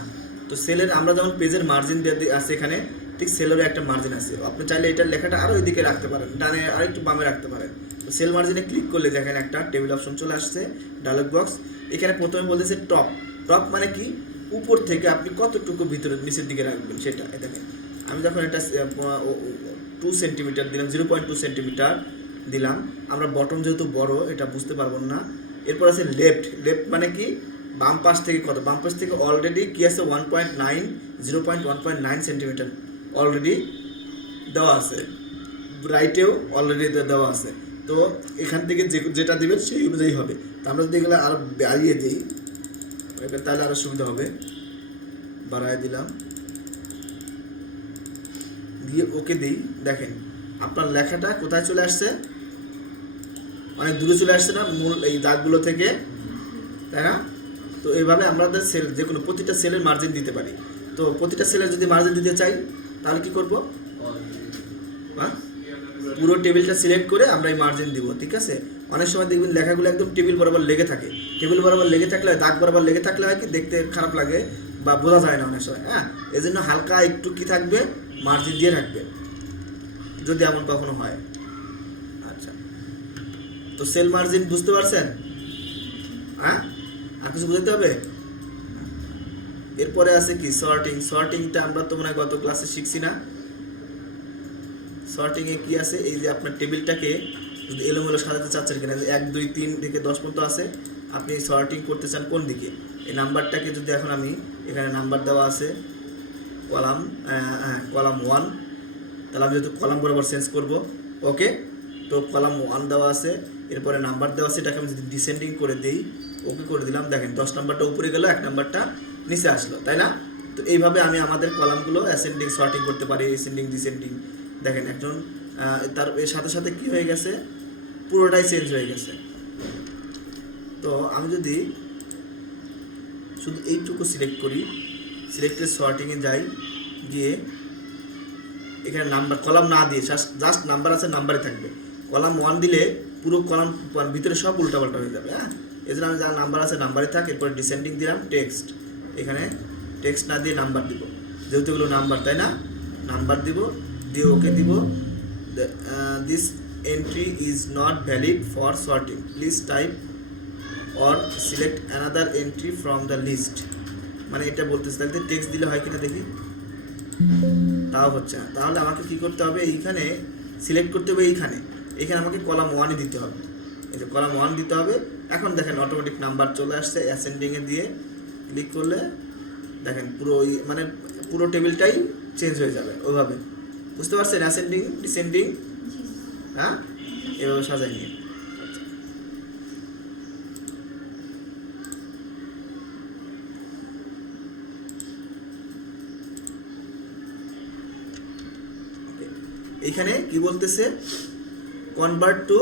তো সেলের আমরা যেমন পেজের মার্জিন আছে এখানে, ঠিক সেলেরও একটা মার্জিন আছে। আপনি চাইলে এটার লেখাটা আরও এদিকে রাখতে পারেন, ডানে আর একটু বামে রাখতে পারেন। তো সেল মার্জিনে ক্লিক করলে দেখেন একটা টেবিল অপশন চলে আসছে, ডায়লগ বক্স। এখানে প্রথমে বলতেছে টপ। টপ মানে কি? উপর থেকে আপনি কতটুকু ভিতরে নিচের দিকে রাখবেন সেটা। দেখেন আমি যখন এটা 2 সেন্টিমিটার দিলাম, 0.2 সেন্টিমিটার দিলাম। আমরা বটম যেহেতু বড় এটা বুঝতে পারবো না। এরপর আছে লেফট। লেফট মানে কি? বাম পাশ থেকে কত? বাম পাশ থেকে অলরেডি কি আছে? 0.9 সেন্টিমিটার অলরেডি দেওয়া আছে। রাইটেও অলরেডি দেওয়া আছে। তো এখান থেকে যেটা দেবেন সেই অনুযায়ী হবে। তো আমরা যদি এগুলো আরও বাড়িয়ে দিই তাহলে আরও সুবিধা হবে। বাড়ায় দিলাম, দিয়ে ওকে দিই। দেখেন আপনার লেখাটা কোথায় চলে আসছে? অনেক দূরে চলে আসছে না মূল এই দাগগুলো থেকে, তাই না? তো এইভাবে আমাদের সেল যে কোনো প্রতিটা সেলের মার্জিন দিতে পারি। তো প্রতিটা সেলের যদি মার্জিন দিতে চাই তাহলে কি করব? হ্যাঁ, পুরো টেবিলটা সিলেক্ট করে আমরা এই মার্জিন দিব। ঠিক আছে, অনেক সময় দেখবেন লেখাগুলো একদম টেবিল বরাবর লেগে থাকে। টেবিল বরাবর লেগে থাকলে, দাগ বরাবর লেগে থাকলে হয় কি দেখতে খারাপ লাগে বা বোঝা যায় না অনেক সময়। হ্যাঁ, এই জন্য হালকা একটু কি থাকবে? মার্জিন দিয়ে রাখবে যদি এমন কখনো হয়। আচ্ছা, তো সেল মার্জিন বুঝতে পারছেন? হ্যাঁ, আর কিছু বুঝতে হবে? এরপরে আছে কি সর্টিং। সর্টিংটা আমরা তো মনে হয় গত ক্লাসে শিখছি না? সর্টিংয়ে কি আছে, এই যে আপনার টেবিলটাকে যদি এলোমেলো সাজাতে চাচ্ছেন কিনা, 1 2 3 থেকে 10 পর্যন্ত আছে, আপনি সর্টিং করতে চান কোন দিকে, এই নাম্বারটাকে যদি এখন আমি এখানে নাম্বার দেওয়া আছে কলাম কলাম 1, তাহলে আমি যেহেতু কলাম বরাবর চেঞ্জ করব, ওকে। তো কলাম 1 দেওয়া আছে, এরপরে নাম্বার দেওয়া আছে, এটাকে আমি যদি ডিসেন্ডিং করে দিই, ওকে করে দিলাম, দেখেন 10 নাম্বারটা উপরে গেল, 1 নাম্বারটা নিচে আসলো, তাই না? তো এইভাবে আমি আমাদের কলামগুলো অ্যাসেন্ডিং সর্টিং করতে পারি, অ্যাসেন্ডিং ডিসেন্ডিং। দেখেন একজন তার এর সাথে সাথে কি হয়ে গেছে, পুরোটাই চেঞ্জ হয়ে গেছে। তো আমি যদি শুধু এইটুকু সিলেক্ট করি, সিলেক্টেড সর্টিংয়ে যাই, গিয়ে এখানে নাম্বার কলাম না দিয়ে জাস্ট নাম্বার আছে, নাম্বারে থাকবে। কলাম 1 দিলে পুরো কলাম ভিতরে সব উল্টাপাল্টা হয়ে যাবে, হ্যাঁ। এই জন্য আমি যা নাম্বার আছে নাম্বারে থাক, এরপর ডিসেন্ডিং দিলাম টেক্সট, এখানে টেক্সট না দিয়ে নাম্বার দিব, যেহেতু এগুলো নাম্বার, তাই না? নাম্বার দিব, দিয়ে ওকে দিব। This entry is not valid for sorting, please type or select another entry from the list. মানে এটা বলতেছে, তাহলে টেক্সট দিলে হয় কিনা দেখি, তাও হচ্ছে না। তাহলে আমাকে কি করতে হবে, এইখানে সিলেক্ট করতে হবে, এইখানে আমাকে কলাম 1-ই দিতে হবে, এই যে কলাম 1 দিতে হবে। এখন দেখেন অটোমেটিক নাম্বার চলে আসছে, অ্যাসেন্ডিংয়ে দিয়ে ক্লিক করলে দেখেন পুরো মানে পুরো টেবিলটাই চেঞ্জ হয়ে যাবে ওইভাবে, বুঝতে পারছেন? অ্যাসেন্ডিং ডিসেন্ডিং, হ্যাঁ, এভাবে সাজাই নিয়ে। এইখানে কি বলতেছে, কনভার্ট টু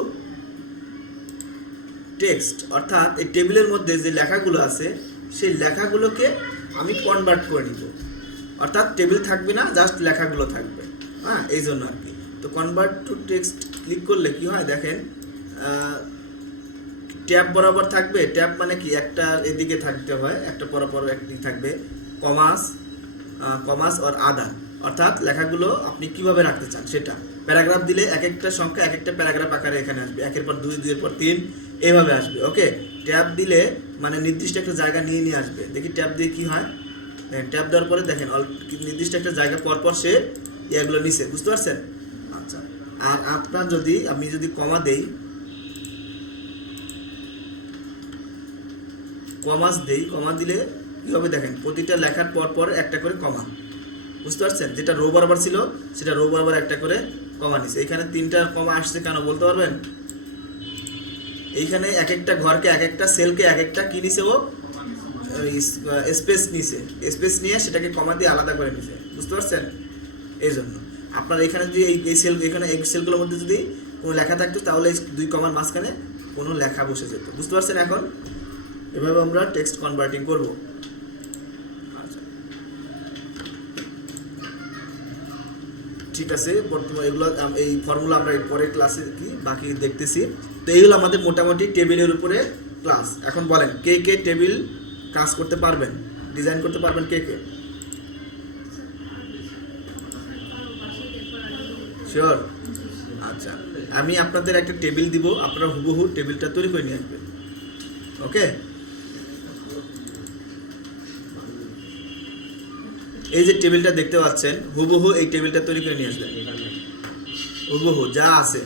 টেক্সট, অর্থাৎ এই টেবিলের মধ্যে যে লেখাগুলো আছে সেই লেখাগুলোকে আমি কনভার্ট করে নিব, অর্থাৎ টেবিল থাকবে না, জাস্ট লেখাগুলো থাকবে, হ্যাঁ, এই জন্য আর কি। তো কনভার্ট টু টেক্সট ক্লিক করলে কি হয় দেখেন, ট্যাব বরাবর থাকবে। ট্যাব মানে কি, একটা এদিকে থাকতে হয়, একটা পরপর একদিকে থাকবে, কমাস আর আদার, অর্থাৎ লেখাগুলো আপনি কিভাবে রাখতে চান সেটা। প্যারাগ্রাফ দিলে এক একটা সংখ্যা এক একটা প্যারাগ্রাফ আকারে এখানে আসবে, 1-এর পর 2, 2-এর পর 3 এইভাবে আসবে, ওকে। ট্যাব দিলে মানে নির্দিষ্ট একটা জায়গা নিয়ে আসবে। দেখি ট্যাব দিয়ে কি হয়, ট্যাব দেওয়ার পরে দেখেন নির্দিষ্ট একটা জায়গা পরপর সে এগুলো নিচে, বুঝতে পারছেন? আচ্ছা, আর আপনার যদি আমি যদি কমা দেই, কমা দিলে কী হবে দেখেন, প্রতিটা লেখার পর একটা করে কমা, বুঝতে পারছেন? যেটা রো বরাবর ছিল সেটা রো বরাবর একটা করে কমা নিছে। এখানে 3টা কমা আসছে কেন বলতে পারবেন? এইখানে এক একটা ঘরকে এক একটা সেলকে এক একটা কি নিছে, ও স্পেস নিছে, স্পেস নিয়ে সেটাকে কমা দিয়ে আলাদা করে নিছে, বুঝতে পারছেন? এই জন্য আপনার এখানে যদি এই সেল, এখানে এই সেলগুলোর মধ্যে যদি কোনো লেখা থাকতো তাহলে এই 2 কমার মাঝখানে কোনো লেখা বসে যেত, বুঝতে পারছেন? এখন এভাবে আমরা টেক্সট কনভার্টিং করব। ঠিক আছে, বর্তমানে এগুলো এই ফর্মুলা আমরা পরের ক্লাসে কি বাকি দেখতেছি। তো এইগুলো আমাদের মোটামুটি টেবিলের উপরে ক্লাস। এখন বলেন কে কে টেবিল কাজ করতে পারবেন, ডিজাইন করতে পারবেন, কে কে শিওর? আচ্ছা, আমি আপনাদের একটা টেবিল দিব, আপনারা হুবহু টেবিলটা তৈরি করে নিয়ে আসবেন, ওকে। এই যে টেবিলটা দেখতে পাচ্ছেন, হুবহু এই টেবিলটা তৈরি করে নিয়ে আসবেন, হুবহু যা আছে,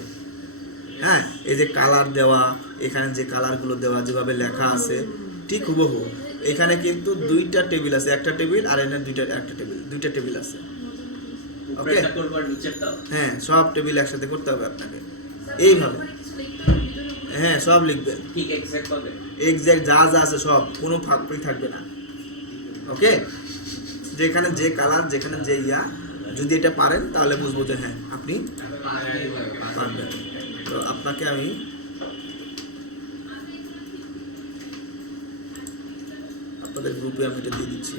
হ্যাঁ। এই যে কালার দেওয়া, এখানে যে কালারগুলো দেওয়া, যেভাবে লেখা আছে ঠিক হুবহু। এখানে কিন্তু 2টা টেবিল আছে, একটা টেবিল আর এখানে দুইটা টেবিল আছে, ওকে। হ্যাঁ, সব টেবিল একসাথে করতে হবে আপনাকে এইভাবে, হ্যাঁ, সব লিখবেন ঠিক এক্সাক্ট হবে, এক্সাক্ট যা যা আছে সব, কোনো ফাঁক থাকবে না, ওকে। যেখানে যে কালার, যেখানে যে যদি এটা পারেন তাহলে বুঝবো যে হ্যাঁ আপনি পারবেন। তো আপনাকে আমি আপনাদের গ্রুপে আমি এটা দিয়ে দিচ্ছি।